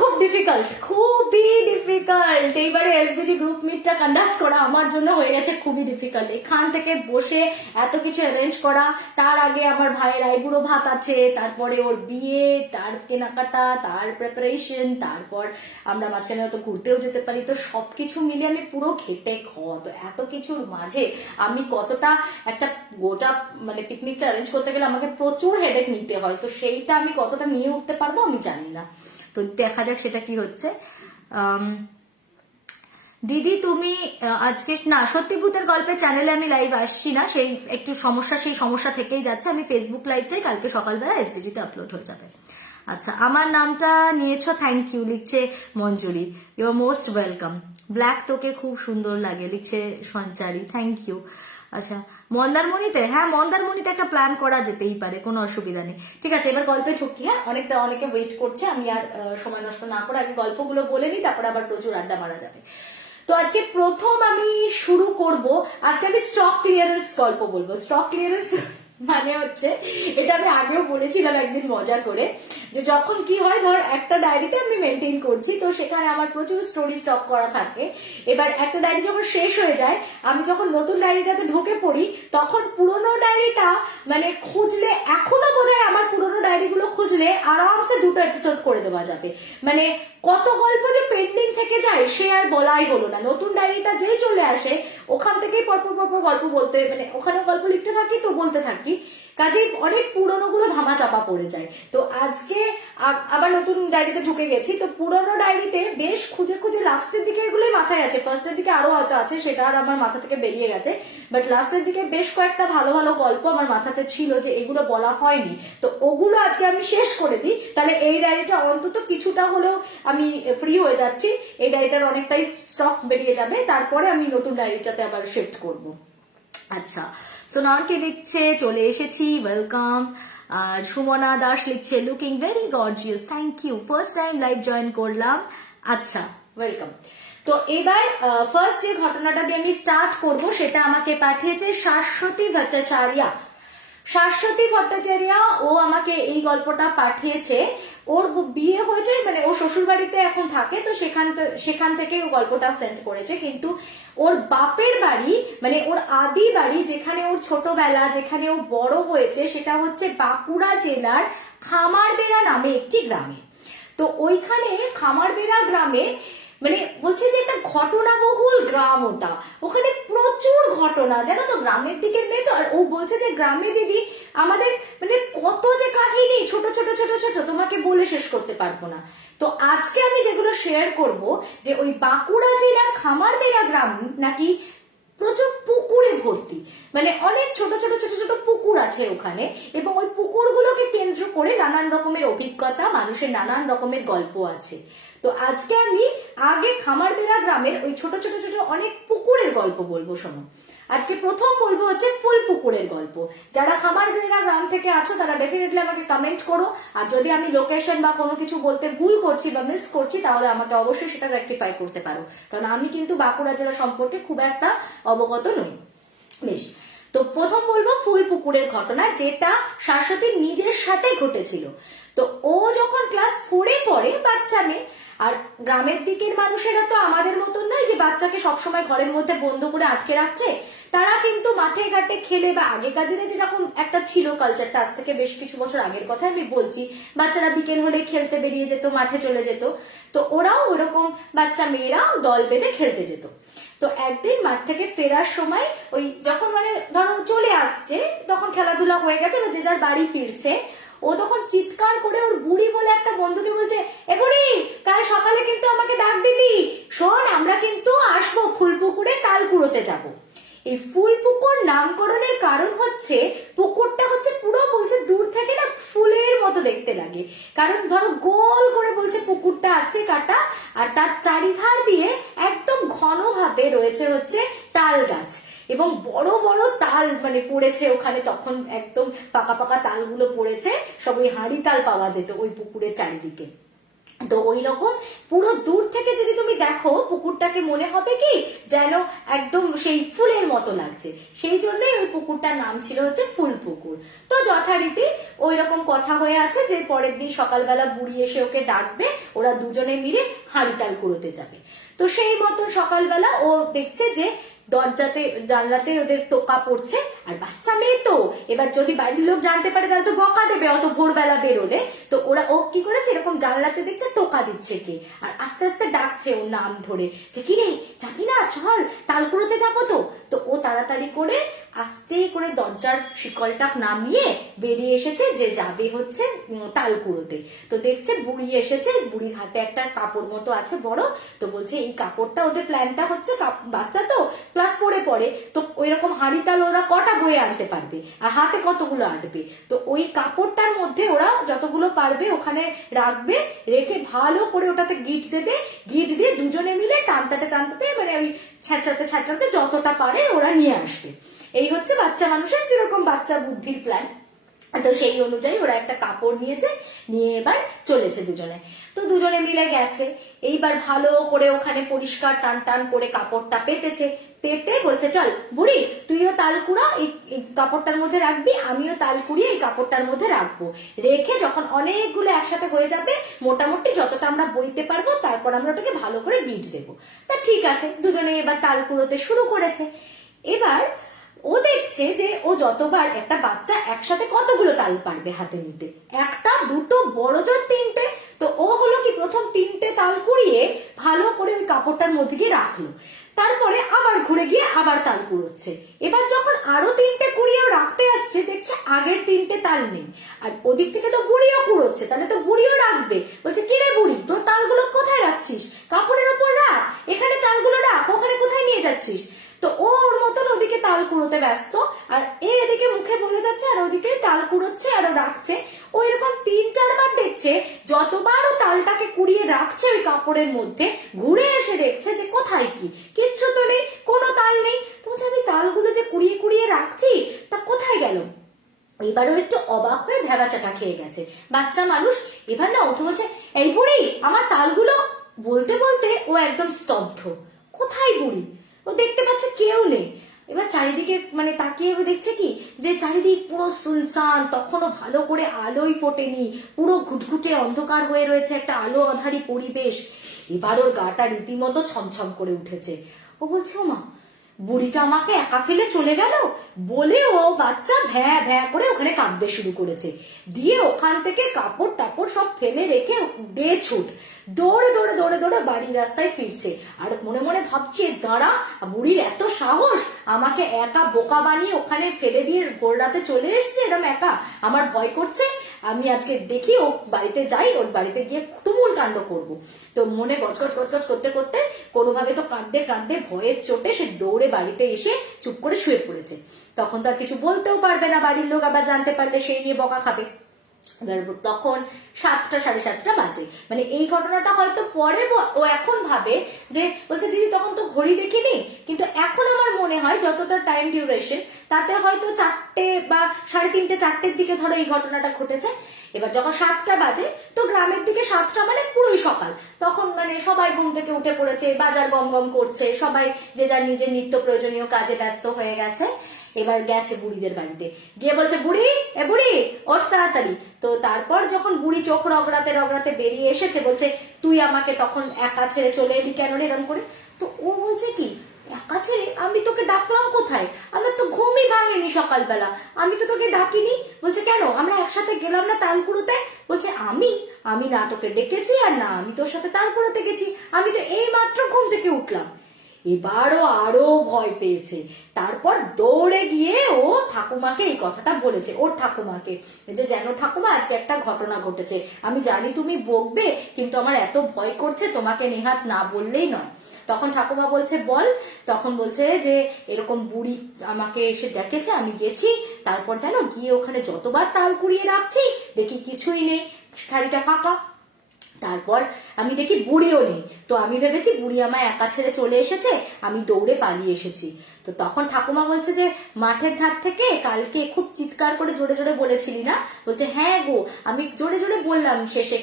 খুব ডিফিকাল্ট, খুবই ডিফিকাল্ট। এইবারে এসবিজি গ্রুপ মিটটা কন্ডাক্ট করা আমার জন্য হয়ে গেছে খুবই ডিফিকাল্ট। এখান থেকে বসে এত কিছু অ্যারেঞ্জ করা, তার আগে আমার ভাইয়ের আইবুড়ো ভাত আছে, তারপরে ওর বিয়ে, তার কেনাকাটা, তার প্রিপারেশন, তারপর আমরা মাঝখানে হয়তো ঘুরতেও যেতে পারি। তো সবকিছু মিলে আমি পুরো খেটে খাওয়া, তো এত কিছুর মাঝে আমি কতটা একটা গোটা মানে পিকনিকটা অ্যারেঞ্জ করতে গেলে আমাকে প্রচুর হেডেক নিতে হয়, তো সেইটা আমি কতটা নিয়ে উঠতে পারবো আমি জানি না। তো দেখা যাক সেটা কি হচ্ছে। দিদি তুমি আজকে না সত্যি ভূতের গল্পের চ্যানেলে আমি লাইভ আসছি না, সেই একটু সমস্যা, সেই সমস্যা থেকেই যাচ্ছে। আমি ফেসবুক লাইভটাই কালকে সকালবেলা এসবিজিতে আপলোড হয়ে যাবে। আচ্ছা, আমার নামটা নিয়েছো, থ্যাংক ইউ, লিখছে Manjuri. You are most welcome. Black তোকে খুব সুন্দর লাগে, লিখছে সঞ্চারী, থ্যাংক ইউ। আচ্ছা, মন্দারমণিতে, হ্যাঁ মন্দারমণিতে একটা প্ল্যান করা যেতেই পারে, কোনো অসুবিধা নেই। ঠিক আছে, এবার গল্পে ঢুকি। হ্যাঁ, অনেকে ওয়েট করছে, আমি আর সময় নষ্ট না করে আগে গল্পগুলো বলে নিই, তারপর আবার প্রচুর আড্ডা মারা যাবে। তো আজকে প্রথম আমি শুরু করব, আজকে আমি স্টক ক্লিয়ারেন্স গল্প বলবো। স্টক ক্লিয়ারেন্স মানে হচ্ছে, এটা আমি আগেও বলেছিলাম একদিন মজা করে, যে যখন কি হয় ধর একটা ডায়েরিতে আমি মেনটেন করছি, তো সেখানে আমার প্রচুর স্টোরি স্টক করা থাকে। এবার একটা ডায়েরি যখন শেষ হয়ে যায়, আমি যখন নতুন ডায়েরিটাতে ঢুকে পড়ি, তখন পুরোনো ডায়েরিটা মানে খুঁজলে, এখনো বোধহয় আমার পুরোনো ডায়েরিগুলো খুঁজলে আরামসে 2টো এপিসোড করে দেওয়া যাবে। মানে কত গল্প যে পেন্ডিং থেকে যায় সে আর বলাই হলো না। নতুন ডায়েরিটা যেই চলে আসে ওখান থেকেই পরপর গল্প বলতে, মানে ওখানে গল্প লিখতে থাকি তো বলতে থাকি, কাজেই অনেক পুরনো গুলো ধামা চাপা পড়ে যায়। তো আজকে আবার নতুন ডায়েরিতে ঢুকে গেছি, তো পুরনো ডায়েরিতে বেশ খুঁজে খুঁজে লাস্টের দিকে এগুলোই মাথায় আছে, ফার্স্টের দিকে আরো হয়তো আছে, সেটা আর আমার মাথা থেকে বেরিয়ে গেছে, বাট লাস্টের দিকে বেশ কয়েকটা ভালো ভালো গল্প আমার মাথাতে ছিল যে এগুলো বলা হয়নি, তো ওগুলো আজকে আমি শেষ করে দিই, তাহলে এই ডায়েরিটা অন্তত কিছুটা হলেও আমি ফ্রি হয়ে যাচ্ছি। এই ডায়েরিটার অনেকটাই স্টক বেরিয়ে যাবে, তারপরে আমি নতুন ডায়েরিটাতে আবার শিফট করব। আচ্ছা, সোনারকে লিখছে চলে এসেছি, ওয়েলকাম। আর সুমনা দাস লিখছে looking very gorgeous, thank you, first time live join করলাম। আচ্ছা, ওয়েলকাম। তো এবার ফার্স্ট যে ঘটনাটা দিয়ে আমি স্টার্ট করব সেটা আমাকে পাঠিয়েছে শাশ্বতী ভট্টাচার্য। শাশ্বতী ভট্টাচার্য ও আমাকে এই গল্পটা পাঠিয়েছে। ওর বিয়ে হয়েছে, মানে ও শ্বশুর বাড়িতে এখন থাকে, তো সেখান থেকে ও গল্পটা সেন্ড করেছে। কিন্তু ওর বাপের বাড়ি, মানে ওর আদি বাড়ি, যেখানে ওর ছোটবেলা, যেখানে ও বড় হয়েছে, সেটা হচ্ছে বাঁকুড়া জেলার খামারবেড়া নামে একটি গ্রামে। তো ওইখানে খামারবেড়া গ্রামে মানে বলছে যে একটা ঘটনাবহুল গ্রাম ওটা, ওখানে প্রচুর ঘটনা, জানো তো, গ্রামের দিকে নেই তো। আর ও বলছে যে গ্রামে দিদি আমাদের মানে কত যে কাহিনী, ছোট ছোট ছোট ছোট, তোমাকে বলে শেষ করতে পারবো না। তো আজকে আমি যেগুলো শেয়ার করব, যে ওই বাঁকুড়া জেলার খামারবেড়া গ্রাম নাকি প্রচুর পুকুরে ভর্তি, মানে অনেক ছোট ছোট ছোট ছোট পুকুর আছে ওখানে, এবং ওই পুকুরগুলোকে কেন্দ্র করে নানান রকমের অভিজ্ঞতা, মানুষের নানান রকমের গল্প আছে। তো আজকে আমি আগে খামারবেড়া গ্রামের ওই ছোট ছোট ছোট অনেক পুকুরের গল্প বলবো, শোনো। আজকে প্রথম বলবো হচ্ছে ফুল পুকুরের গল্প। যারা খামারবেড়া গ্রাম থেকে আছো তারা ডেফিনেটলি আমাকে কমেন্ট করো, আর যদি আমি লোকেশন বা কোনো কিছু বলতে ভুল করছি বা মিস করছি তাহলে আমাকে অবশ্যই সেটা রেকটিফাই করতে পারো, কারণ আমি কিন্তু বাঁকুড়া জেলা সম্পর্কে খুব একটা অবগত নই। বেশ, তো প্রথম বলবো ফুল পুকুরের ঘটনা, যেটা শাশ্বতীর নিজের সাথে ঘটেছিল। তো ও যখন ক্লাস 4-এ পড়ে, বাচ্চা মেয়ে, আর গ্রামের দিকের মানুষেরা তো আমাদের মতন নয় যে বাচ্চাকে সবসময় ঘরের মধ্যে বন্ধ করে আটকে রাখছে। তারা কিন্তু মাঠে ঘাটে খেলে, বা আগেকার দিনে যেরকম একটা ছিল কালচারটা, আজ থেকে বেশ কিছু বছর আগের কথা আমি বলছি, বাচ্চারা বিকেল হলে খেলতে বেরিয়ে যেত, মাঠে চলে যেত। তো ওরাও ওরকম বাচ্চা মেয়েরাও দল বেঁধে খেলতে যেত। তো একদিন মাঠ থেকে ফেরার সময়, ওই যখন মানে ধরো চলে আসছে, তখন খেলাধুলা হয়ে গেছে, যে যার বাড়ি ফিরছে, ও তখন চিৎকার করে ওর বুড়ি বলে একটা বন্ধুকে বলছে, এ বুড়ি, কাল সকালে কিন্তু আমাকে ডাক দিবি, শোন আমরা কিন্তু আসবো ফুলপুকুরে তাল কুড়োতে যাবো। এই ফুলপুকুর নামকরণের কারণ হচ্ছে, পুকুরটা হচ্ছে পুরো বলছে দূর থেকে না ফুলের মতো দেখতে লাগে, কারণ ধরো গোল করে বলছে পুকুরটা আছে কাটা, আর তার চারিধার দিয়ে একদম ঘনভাবে রয়েছে হচ্ছে তাল গাছ, এবং বড় বড় তাল মানে পড়েছে ওখানে, তখন একদম পাকা পাকা তালগুলো পড়েছে, সব ওই হাঁড়ি তাল পাওয়া যেত ওই পুকুরের চারিদিকে। তো ওই রকম পুরো দূর থেকে যদি তুমি দেখো পুকুরটাকে, মনে হবে কি যেন একদম সেই ফুলের মতো লাগছে, সেই জন্যই ওই পুকুরটার নাম ছিল হচ্ছে ফুল পুকুর। তো যথারীতি ওই রকম কথা হয়ে আছে যে পরের দিন সকালবেলা বুড়ি এসে ওকে ডাকবে, ওরা দুজনে মিলে হাঁড়ি তাল কুড়োতে যাবে। তো সেই মতো সকালবেলা ও দেখছে যে দরজাতে জানলাতে ওদের টোকা পড়ছে, আর বাচ্চা মেয়ে তো, এবার যদি বাড়ির লোক জানতে পারে তাহলে তো বকা দেবে অত ভোরবেলা বেরোলে। তো ও কি করেছে, এরকম জানলাতে দেখছে টোকা দিচ্ছে কে, আর আস্তে আস্তে ডাকছে ওর নাম ধরে, যে কি রে যাবি না, চল তাল কুড়োতে যাবো। তো ও তাড়াতাড়ি করে আস্তে করে দরজার শিকলটা নামিয়ে বেরিয়ে এসেছে, যে যাবে হচ্ছে তাল কুড়োতে। তো দেখছে বুড়ি এসেছে, বুড়ির হাতে একটা কাপড় মতো আছে বড়, তো বলছে এই কাপড়টা, ওদের প্ল্যানটা হচ্ছে বাচ্চা তো ক্লাস 4-এ পড়ে, তো ওই রকম হাঁড়ি তাল ওরা কটা বয়ে আনতে পারবে, আর হাতে কতগুলো আটবে, তো ওই কাপড়টার মধ্যে ওরা যতগুলো পারবে ওখানে রাখবে, রেখে ভালো করে ওটাতে গিট দেবে, গিট দিয়ে দুজনে মিলে টানতাতে টানতাতে, মানে ওই ছ্যাঁচড়াতে ছ্যাঁচড়াতে যতটা পারে ওরা নিয়ে আসবে। এই হচ্ছে বাচ্চা মানুষের যেরকম বাচ্চা বুদ্ধির প্ল্যান। তো সেই অনুযায়ী ওরা একটা কাপড় নিয়েছে, নিয়ে এবার চলেছে দুজনে। তো দুজনে মিলে গেছে, এইবার ভালো করে ওখানে পরিষ্কার টান টান করে কাপড়টা পেতেছে, পেতে বলছে চল বুড়ি তুইও তাল কুড়া, এই কাপড়টার মধ্যে রাখবি, আমিও তাল কুড়িয়ে এই কাপড়টার মধ্যে রাখবো, রেখে যখন অনেকগুলো একসাথে হয়ে যাবে, মোটামুটি যতটা আমরা বইতে পারবো, তারপর আমরা ওটাকে ভালো করে গিট দেবো। তা ঠিক আছে, দুজনে এবার তাল কুড়োতে শুরু করেছে। এবার ও দেখছে যে ও যতবার, একটা বাচ্চা একসাথে কতগুলো তাল পারবে হাতে নিতে, একটা দুটো বড় জোর 3টে। তো ও হলো কি প্রথম 3টে তাল কুড়িয়ে ভালো করে ওই কাপড়টার মধ্যে গিয়ে রাখলো, তারপরে আবার ঘুরে গিয়ে আবার তাল কুড়োচ্ছে। এবার যখন আরো 3টে কুড়িয়েও রাখতে আসছে, দেখছে আগের 3টে তাল নেই, আর ওদিক থেকে তো বুড়িও কুড়োচ্ছে, তাহলে তো বুড়িও রাখবে। বলছে কি রে বুড়ি, তোর তালগুলো কোথায় রাখছিস, কাপড়ের ওপর রাখ, এখানে তালগুলো রাখ, ওখানে কোথায় নিয়ে যাচ্ছিস। তো ওর মতন ওদিকে তাল কুড়োতে ব্যস্ত, আর এদিকে মুখে বলে যাচ্ছে, আর ওদিকে তাল কুড়োচ্ছে আর রাখছে। ও এরকম 3-4 বার দেখছে, যতবার ও তালটাকে কুড়িয়ে রাখছে ওই কাপড়ের মধ্যে, ঘুরে এসে দেখছে যে কোথায় কি, কিচ্ছু তো নেই, কোনো তাল নেই। তো বলছে আমি তালগুলো যে কুড়িয়ে কুড়িয়ে রাখছি, তা কোথায় গেল। এবারও একটু অবাক হয়ে ভেবাচাকা খেয়ে গেছে বাচ্চা মানুষ। এবার না ওঠে বলছে, এই বুড়ি আমার তালগুলো, বলতে বলতে ও একদম স্তব্ধ, কোথায় বুড়ি, ও দেখতে পাচ্ছে কেউ নেই। এবার চারিদিকে মানে তাকিয়ে দেখছে কি যে চারিদিক পুরো সুনসান, তখনও ভালো করে আলোই ফোটেনি, পুরো ঘুটঘুটে অন্ধকার হয়ে রয়েছে, একটা আলো আধারি পরিবেশ। এবার ওর গাটা রীতিমতো ছমছম করে উঠেছে। ও বলছে, ও মা, বুড়িটা আমাকে একা ফেলে চলে গেল বলে ও বাচ্চা ভ্যাঁ ভ্যাঁ করে ওখানে কাঁদতে শুরু করেছে। দিয়ে ওখান থেকে কাপড় টাপড় সব ফেলে রেখে দে ছুট, দৌড়ে দৌড়ে দৌড়ে দৌড়ে বাড়ির রাস্তায় ফিরছে। আর মনে মনে ভাবছে, দাঁড়া, বুড়ির এত সাহস, আমাকে একা বোকা বানিয়ে ওখানে ফেলে দিয়ে ভোর রাতে চলে এসছে এরকম একা, আমার ভয় করছে, আমি আজকে দেখি ও বাড়িতে যাই, ওর বাড়িতে গিয়ে তুমুল কাণ্ড করব। তো মনে গজগজ গজগজ করতে করতে কোনোভাবে তো কাঁদতে কাঁদতে ভয়ের চোটে সে দৌড়ে বাড়িতে এসে চুপ করে শুয়ে পড়েছে। তখন তো আর কিছু বলতেও পারবে না, বাড়ির লোক আবার জানতে পারলে সেই নিয়ে বকা খাবে। তখন 7টা 7:30 বাজে। মানে এই ঘটনাটা হয়তো পরে ও এখন ভাবে যে, বলছে দিদি তখন তো ঘড়ি দেখিনি, কিন্তু এখন আমার মনে হয় যতটা টাইম ডিউরেশন তাতে হয়তো 4টে বা 3:30 4টের দিকে ধরো এই ঘটনাটা ঘটেছে। এবার যখন 7টা বাজে, তো গ্রামের দিকে 7টা মানে পুরোই সকাল, তখন মানে সবাই ঘুম থেকে উঠে পড়েছে, বাজার গম গম করছে, সবাই যে যার নিজের নিত্য প্রয়োজনীয় কাজে ব্যস্ত হয়ে গেছে। এবার গেছে বুড়িদের বাড়িতে, গিয়ে বলছে, বুড়ি, এ বুড়ি ওঠ তাড়াতাড়ি। তো তারপর যখন বুড়ি চোখ রগড়াতে রগড়াতে বেরিয়ে এসেছে, বলছে, তুই আমাকে তখন একা ছেড়ে চলে এলি কেন এরম করে? তো ও বলছে কি, একা ছেড়ে? আমি তোকে ডাকলাম কোথায়? আমার তো ঘুমই ভাঙেনি সকালবেলা, আমি তো তোকে ডাকিনি। বলছে, কেন, আমরা একসাথে গেলাম না তালকুড়োতে? বলছে, আমি না তোকে ডেকেছি আর না আমি তোর সাথে তালকুড়োতে গেছি, আমি তো এই মাত্র ঘুম থেকে উঠলাম। এবারও আরো ভয় পেয়েছে। তারপর দৌড়ে গিয়ে ও ঠাকুমাকে এই কথাটা বলেছে, ওর ঠাকুমাকে, যে যেন ঠাকুমা আজকে একটা ঘটনা ঘটেছে, আমি জানি তুমি বকবে, কিন্তু আমার এত ভয় করছে, তোমাকে নেহাত না বললেই নয়। তখন ঠাকুমা বলছে, বল। তখন বলছে যে এরকম বুড়ি আমাকে এসে ডেকেছে, আমি গেছি, তারপর জানো গিয়ে ওখানে যতবার তাল কুড়িয়ে রাখছি দেখি কিছুই নেই, শাড়িটা ফাঁকা। তারপর আমি দেখি বুড়িও নেই, তো আমি ভেবেছি বুড়ি আমায় একা ছেড়ে চলে এসেছে, আমি দৌড়ে পালিয়ে এসেছি। তো তখন ঠাকুমা বলছে যে, মাঠের ধার থেকে কালকে খুব চিৎকার করে জোরে জোরে বলেছিলি না? বলছে, হ্যাঁ গো, আমি জোরে জোরে বললাম শেষে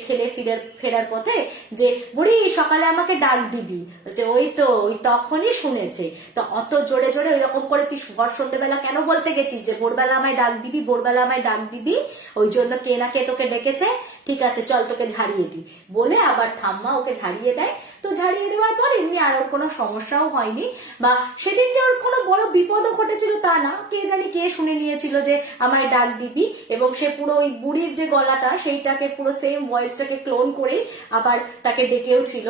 ফেরার পথে যে, বুড়ি সকালে আমাকে ডাক দিবি। বলছে, ওই তো, ওই তখনই শুনেছে। তো অত জোরে জোরে ওইরকম করে তুই ভর সন্ধ্যেবেলা কেন বলতে গেছিস যে ভোরবেলা আমায় ডাক দিবি, ভোরবেলা আমায় ডাক দিবি? ওই জন্য কে না কে তোকে ডেকেছে, ঠিক আছে চল তোকে ঝাড়িয়ে দিই বলে আবার ঠাম্মা ওকে ঝাড়িয়ে দেয়। তো ঝাড়িয়ে দেওয়ার পর এমনি আর ওর কোনো সমস্যাও হয়নি, বা সেদিন যে ওর কোনো বড় বিপদও ঘটেছিল তা না, কে জানি কে শুনে নিয়েছিল যে আমায় ডাক দিবি, এবং সে পুরো ওই বুড়ির যে গলাটা সেইটাকে পুরো সেম ভয়েসটাকে ক্লোন করেই আবার তাকে ডেকেও ছিল।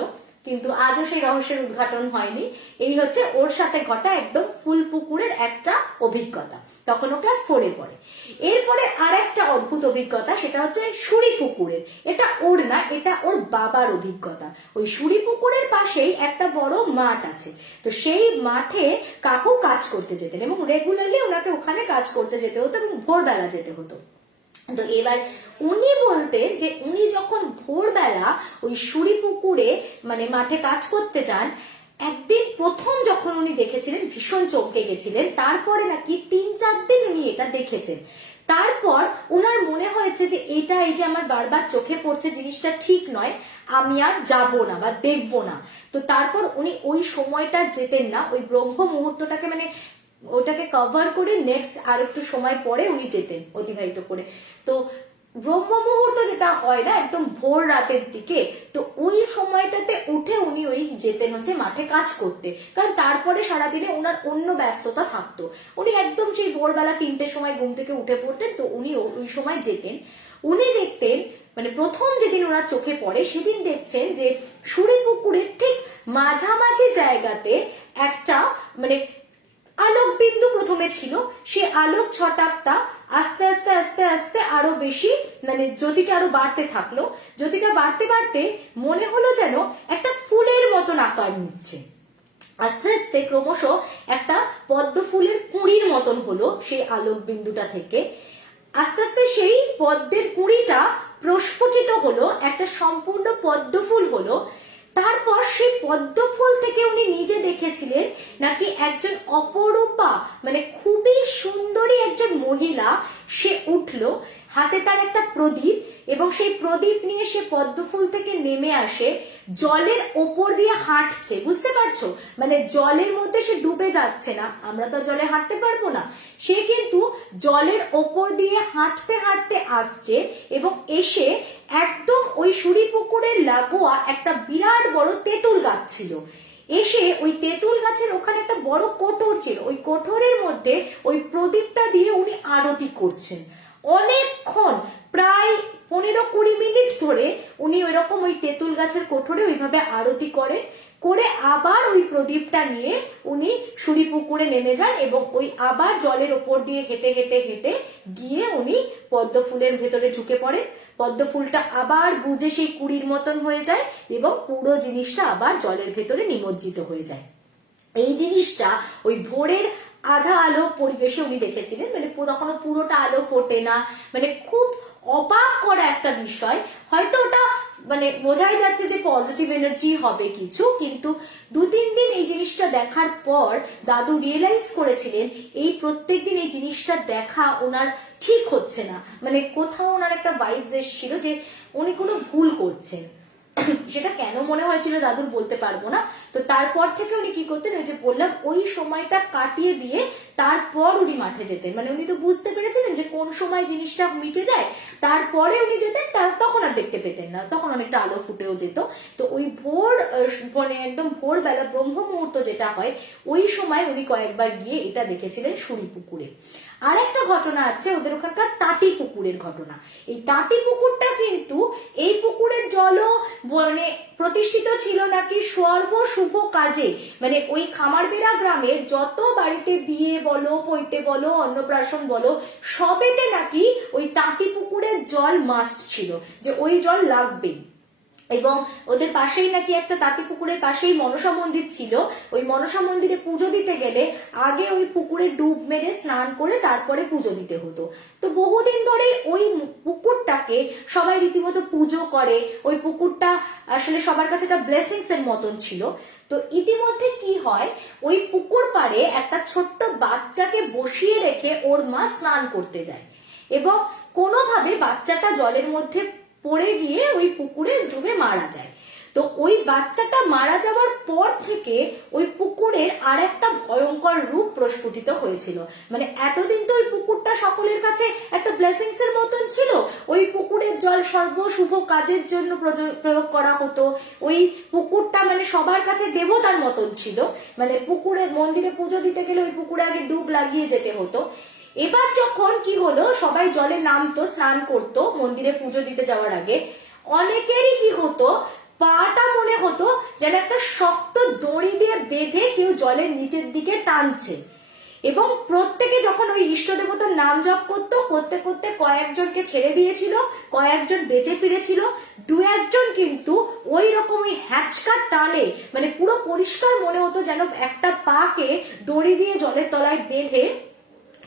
কিন্তু আজও সেই রহস্যের উদ্ঘাটন হয়নি। এই হচ্ছে ওর সাথে ঘটা একদম ফুলপুকুরের একটা অভিজ্ঞতা। তখন ও ক্লাস 4-এ পড়ে। এরপরে আর একটা অদ্ভুত অভিজ্ঞতা, সেটা হচ্ছে সুরি পুকুরের। এটা ওর না, এটা ওর বাবার অভিজ্ঞতা। ওই সুরি পুকুরের পাশেই একটা বড় মাঠ আছে, তো সেই মাঠে কাকু কাজ করতে যেতেন এবং রেগুলারলি ওনাকে ওখানে কাজ করতে যেতে হতো এবং ভোরবেলা যেতে হতো। তো এবার উনি বলতেন যে উনি যখন ভোরবেলা ওই সুরি পুকুরে মানে মাঠে কাজ করতে যান, একদিন প্রথম যখন উনি দেখেছিলেন ভীষণ চমকে গেছিলেন, তারপরে নাকি 3-4 দিন উনি এটা দেখেছেন। তারপর ওনার মনে হয়েছে যে এটা, এই যে আমার বারবার চোখে পড়ছে জিনিসটা ঠিক নয়, আমি আর যাবো না বা দেখবো না। তো তারপর উনি ওই সময়টা যেতেন না, ওই ব্রহ্ম মুহূর্তটাকে মানে ওটাকে কভার করে নেক্সট আর একটু সময় পরে উনি যেতেন অতিবাহিত করে। তো ব্রহ্ম মুহূর্ত যেটা হয় না একদম ভোর রাতের দিকে, তো ওই সময়টাতে উঠে উনি ওই যেতেন হচ্ছে মাঠে কাজ করতে, কারণ তারপরে সারাদিনে ওনার অন্য ব্যস্ততা থাকতো। উনি একদম সেই ভোরবেলা 3টের সময় ঘুম থেকে উঠে পড়তেন, তো উনি ওই সময় যেতেন। উনি দেখতেন মানে প্রথম যেদিন ওনার চোখে পড়ে সেদিন দেখছেন যে সুরি পুকুরের ঠিক মাঝামাঝি জায়গাতে একটা মানে আলোক বিন্দু প্রথমে ছিল, সে আলোক ছটাকটা আস্তে আস্তে আস্তে আস্তে আরো বেশি মানে জ্যোতিটা আরো বাড়তে থাকলো। জ্যোতিটা বাড়তে বাড়তে মনে হলো যেন একটা ফুলের মতন আকার নিচ্ছে। আস্তে আস্তে ক্রমশ একটা পদ্ম ফুলের কুঁড়ির মতন হলো সেই আলোক বিন্দুটা থেকে। আস্তে আস্তে সেই পদ্মের কুঁড়িটা প্রস্ফুটিত হলো, একটা সম্পূর্ণ পদ্ম ফুল হলো। তারপর সেই পদ্ম ফুল থেকে উনি নিজে দেখেছিলেন নাকি একজন অপরূপা মানে খুবই সুন্দরী একজন মহিলা সে উঠলো, হাতে তার একটা প্রদীপ, এবং সেই প্রদীপ নিয়ে সে পদ্মফুল থেকে নেমে আসে, জলের ওপর দিয়ে হাঁটছে। বুঝতে পারছো, মানে জলের মধ্যে সে ডুবে যাচ্ছে না, আমরা তো জলে হাঁটতে পারবো না, সে কিন্তু জলের ওপর দিয়ে হাঁটতে হাঁটতে আসছে, এবং এসে একদম ওই সুরি পুকুরের লাগোয়া একটা বিরাট বড় তেঁতুল গাছ ছিল। এসে ওই তেঁতুল গাছের ওখানে একটা বড় কোঠর ছিল, ওই কোঠরের মধ্যে ওই প্রদীপটা দিয়ে উনি আরতি করছেন। অনেকক্ষণ, প্রায় 15-20 মিনিট ধরে উনি ওইরকম ওই তেঁতুল গাছের কোঠরে ওইভাবে আরতি করেন, করে আবার ওই প্রদীপটা নিয়ে উনি সুরি পুকুরে নেমে যান, এবং ওই আবার জলের ওপর দিয়ে হেঁটে হেঁটে হেঁটে গিয়ে উনি পদ্ম ফুলের ভেতরে ঢুকে পড়েন। পদ্ম ফুলটা আবার বুঝে সেই কুড়ির মতন হয়ে যায়, এবং পুরো জিনিসটা আবার জলের ভেতরে নিমজ্জিত হয়ে যায়। এই জিনিসটা ওই ভোরের আধা আলো পরিবেশে উনি দেখেছিলেন, মানে তখনও পুরোটা আলো ফোটে না, মানে খুব অবাক করা একটা বিষয়। হয়তো ওটা মানে বোঝাই যাচ্ছে যে পজিটিভ এনার্জি হবে কিছু, কিন্তু 2-3 দিন এই জিনিসটা দেখার পর দাদু রিয়েলাইজ করেছিলেন এই প্রত্যেকদিন এই জিনিসটা দেখা ওনার ঠিক হচ্ছে না, মানে কোথাও ওনার একটা ভাইবস এসেছিল যে উনি কোনো ভুল করছেন। সেটা কেন মনে হয়েছিল দাদুর বলতে পারবো না। তো তারপর থেকে উনি কি করতেন, ওই যে বললাম ওই সময়টা কাটিয়ে দিয়ে তারপর উনি মাঠে যেতেন, মানে উনি তো বুঝতে পেরেছিলেন যে কোন সময় জিনিসটা মিটে যায়, তারপরে উনি যেতেন, তখন আর দেখতে পেতেন না, তখন অনেকটা আলো ফুটেও যেত। তো ওই ভোর মানে একদম ভোরবেলা ব্রহ্ম মুহূর্ত যেটা হয়, ওই সময় উনি কয়েকবার গিয়ে এটা দেখেছিলেন সুরি পুকুরে। আর একটা ঘটনা আছে ওদের ওখানকার তাঁতি পুকুরের ঘটনা। এই তাঁতি পুকুরটা কিন্তু, এই পুকুরের জলও মানে প্রতিষ্ঠিত ছিল নাকি সর্ব শুভ কাজে, মানে ওই খামারবেড়া গ্রামের যত বাড়িতে বিয়ে বলো, পৈতে বলো, অন্নপ্রাশন বলো, সবেতে নাকি ওই তাঁতি পুকুরের জল মাস্ট ছিল, যে ওই জল লাগবেই। এবং ওদের পাশেই নাকি একটা তাঁতি পুকুরের পাশেই মনসা মন্দির ছিল, ওই মনসা মন্দিরে পুজো দিতে গেলে আগে ওই পুকুরে ডুব মেরে স্নান করে তারপরে পুজো দিতে হতো। তো বহুদিন ধরে ওই পুকুরটাকে সবাই রীতিমতো পুজো করে, ওই পুকুরটা আসলে সবার কাছে একটা ব্লেসিংস এর মতন ছিল। তো ইতিমধ্যে কি হয়, ওই পুকুর পাড়ে একটা ছোট্ট বাচ্চাকে বসিয়ে রেখে ওর মা স্নান করতে যায়, এবং কোনোভাবে বাচ্চাটা জলের মধ্যে পড়ে গিয়ে ওই পুকুরে ডুবে মারা যায়। তো ওই বাচ্চাটা মারা যাওয়ার পর থেকে ওই পুকুরের আর একটা ভয়ঙ্কর রূপ প্রস্ফুটিত হয়েছিল। মানে এতদিন তো ওই পুকুরটা সকলের কাছে একটা ব্লেসিংস এর মতন ছিল, ওই পুকুরের জল সর্ব শুভ কাজের জন্য প্রয়োগ করা হতো, ওই পুকুরটা মানে সবার কাছে দেবতার মতন ছিল, মানে পুকুরে মন্দিরে পুজো দিতে গেলে ওই পুকুরে আগে ডুব লাগিয়ে যেতে হতো। এবার যখন কি হলো, সবাই জলে নামতো, স্নান করতো মন্দিরে পুজো দিতে যাওয়ার আগে, অনেকেরই কি হতো, পাটা মনে হতো যেন একটা শক্ত দড়ি দিয়ে বেঁধে কেউ জলের নিচের দিকে টানছে। এবং প্রত্যেকে যখন ওই ইষ্ট দেবতার নাম জপ করতো, করতে করতে কয়েকজনকে ছেড়ে দিয়েছিল, কয়েকজন বেঁচে ফিরেছিল, 2-1জন কিন্তু ওই রকম ওই হ্যাচকা টানে, মানে পুরো পরিষ্কার মনে হতো যেন একটা পাকে দড়ি দিয়ে জলের তলায় বেঁধে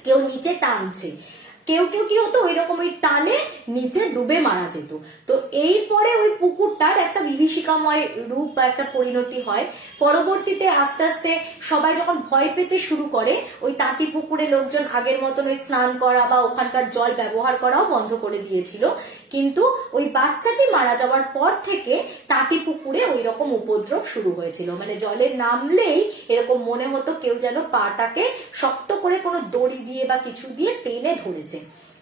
কেউ নিচে টানছে। কেউ কেউ কি হতো ওই রকম ওই টানে নিচে ডুবে মারা যেত। তো এরপরে ওই পুকুরটার একটা বিভীষিকাময় রূপ বা একটা পরিণতি হয়। পরবর্তীতে আস্তে আস্তে সবাই যখন ভয় পেতে শুরু করে, ওই তাঁতি পুকুরে লোকজন আগের মতন ওই স্নান করা বা ওখানকার জল ব্যবহার করাও বন্ধ করে দিয়েছিল। কিন্তু ওই বাচ্চাটি মারা যাওয়ার পর থেকে তাঁতি পুকুরে ওই রকম উপদ্রব শুরু হয়েছিল, মানে জলে নামলেই এরকম মনে হতো কেউ যেন পাটাকে শক্ত করে কোনো দড়ি দিয়ে বা কিছু দিয়ে টেনে ধরেছে।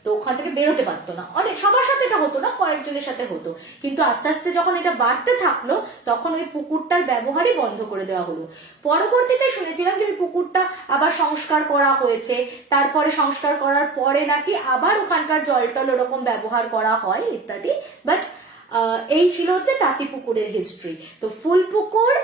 তো ওখান থেকে বেরোতে পারতো না, অনেক সবার সাথে এটা হতো না, কয়েকজনের সাথে হতো। কিন্তু আস্তে আস্তে যখন এটা বাড়তে থাকলো, তখন ওই পুকুরটার ব্যবহারই বন্ধ করে দেওয়া হলো। পরবর্তীতে শুনেছিলাম যে ওই পুকুরটা আবার সংস্কার করা হয়েছে, তারপরে সংস্কার করার পরে নাকি আবার ওখানকার জল টল ওরকম ব্যবহার করা হয় ইত্যাদি। বাট এই ছিল হচ্ছে তাঁতি পুকুরের হিস্ট্রি। তো ফুলপুকুর,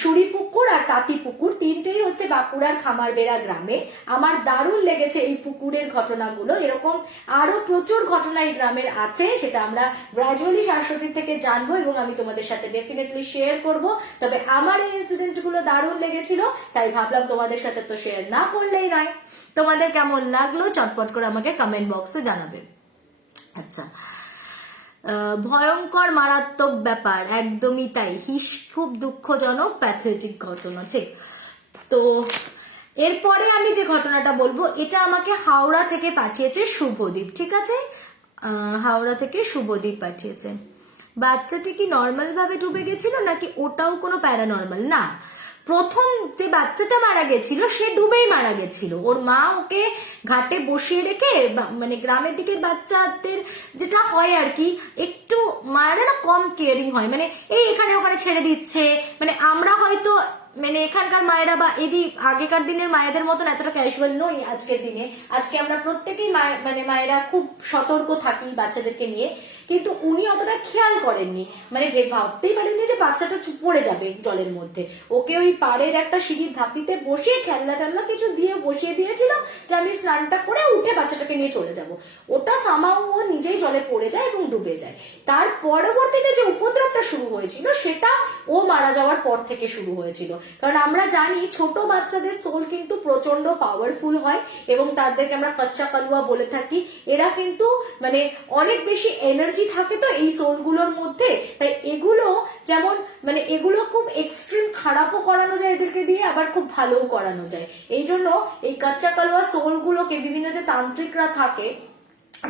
সুরি পুকুর আর তাঁতি পুকুর তিনটেই হচ্ছে বাঁকুড়ার খামারবেড়া গ্রামে। আমার দারুণ লেগেছে এই পুকুরের ঘটনাগুলো। এরকম আরো প্রচুর ঘটনা এই গ্রামের আছে, সেটা আমরা গ্রাজুয়ালি শাশ্বতীর থেকে জানবো এবং আমি তোমাদের সাথে ডেফিনেটলি শেয়ার করব। তবে আমার এই ইনসিডেন্ট গুলো দারুণ লেগেছিল, তাই ভাবলাম তোমাদের সাথে তো শেয়ার না করলেই নয়। তোমাদের কেমন লাগলো চটপট করে আমাকে কমেন্ট বক্সে জানাবে। আচ্ছা, ভয়ঙ্কর মারাত্মক ব্যাপার, একদমই তাই, খুব দুঃখজনক প্যাথেটিক ঘটনা। ঠিক, তো এরপরে আমি যে ঘটনাটা বলবো এটা আমাকে হাওড়া থেকে পাঠিয়েছে শুভদীপ, ঠিক আছে? হাওড়া থেকে শুভদীপ পাঠিয়েছে। বাচ্চাটি কি নর্মাল ভাবে ডুবে গেছিল নাকি ওটাও কোনো প্যারানর্মাল? না, প্রথম যে বাচ্চাটা মারা গেছিল সে ডুবেই মারা গেছিল। ওর মা ওকে ঘাটে বসিয়ে রেখে, মানে গ্রামের দিকে বাচ্চাদের যেটা হয় আর কি, একটু মায়েরা না কম কেয়ারিং হয়, মানে এই এখানে ওখানে ছেড়ে দিচ্ছে। মানে আমরা হয়তো মানে এখানকার মায়েরা বা আগেকার দিনের মায়েদের মতন এতটা ক্যাজুয়াল নই আজকের দিনে। আজকে আমরা প্রত্যেকেই মানে মায়েরা খুব সতর্ক থাকি বাচ্চাদেরকে নিয়ে, কিন্তু উনি অতটা খেয়াল করেননি। মানে ভাবতেই পারেননি যে বাচ্চাটা পড়ে যাবে জলের মধ্যে। ওকে ওই পাড়ের একটা সিঁড়ির ধাপিতে বসিয়ে খেলনা টেলনা কিছু দিয়ে বসিয়ে দিয়েছিল যে আমি স্নানটা করে উঠে বাচ্চাটাকে নিয়ে চলে যাব। ওটা সামাও ও নিজেই জলে পড়ে যায় এবং ডুবে যায়। তার পরবর্তীতে যে উপদ্রবটা শুরু হয়েছিল সেটা ও মারা যাওয়ার পর থেকে শুরু হয়েছিল। কারণ আমরা জানি ছোট বাচ্চাদের সোল কিন্তু প্রচন্ড পাওয়ারফুল হয় এবং তাদেরকে আমরা কচ্চা কালুয়া বলে থাকি। এরা কিন্তু মানে অনেক বেশি এনার্জি থাকে তো এই সোলগুলোর মধ্যে, তাই এগুলো যেমন মানে এগুলো খুব এক্সট্রিম খারাপও করানো যায় এদেরকে দিয়ে, আবার খুব ভালোও করানো যায়। এই জন্য এই কচ্চা কালুয়া সোলগুলোকে বিভিন্ন যে তান্ত্রিকরা থাকে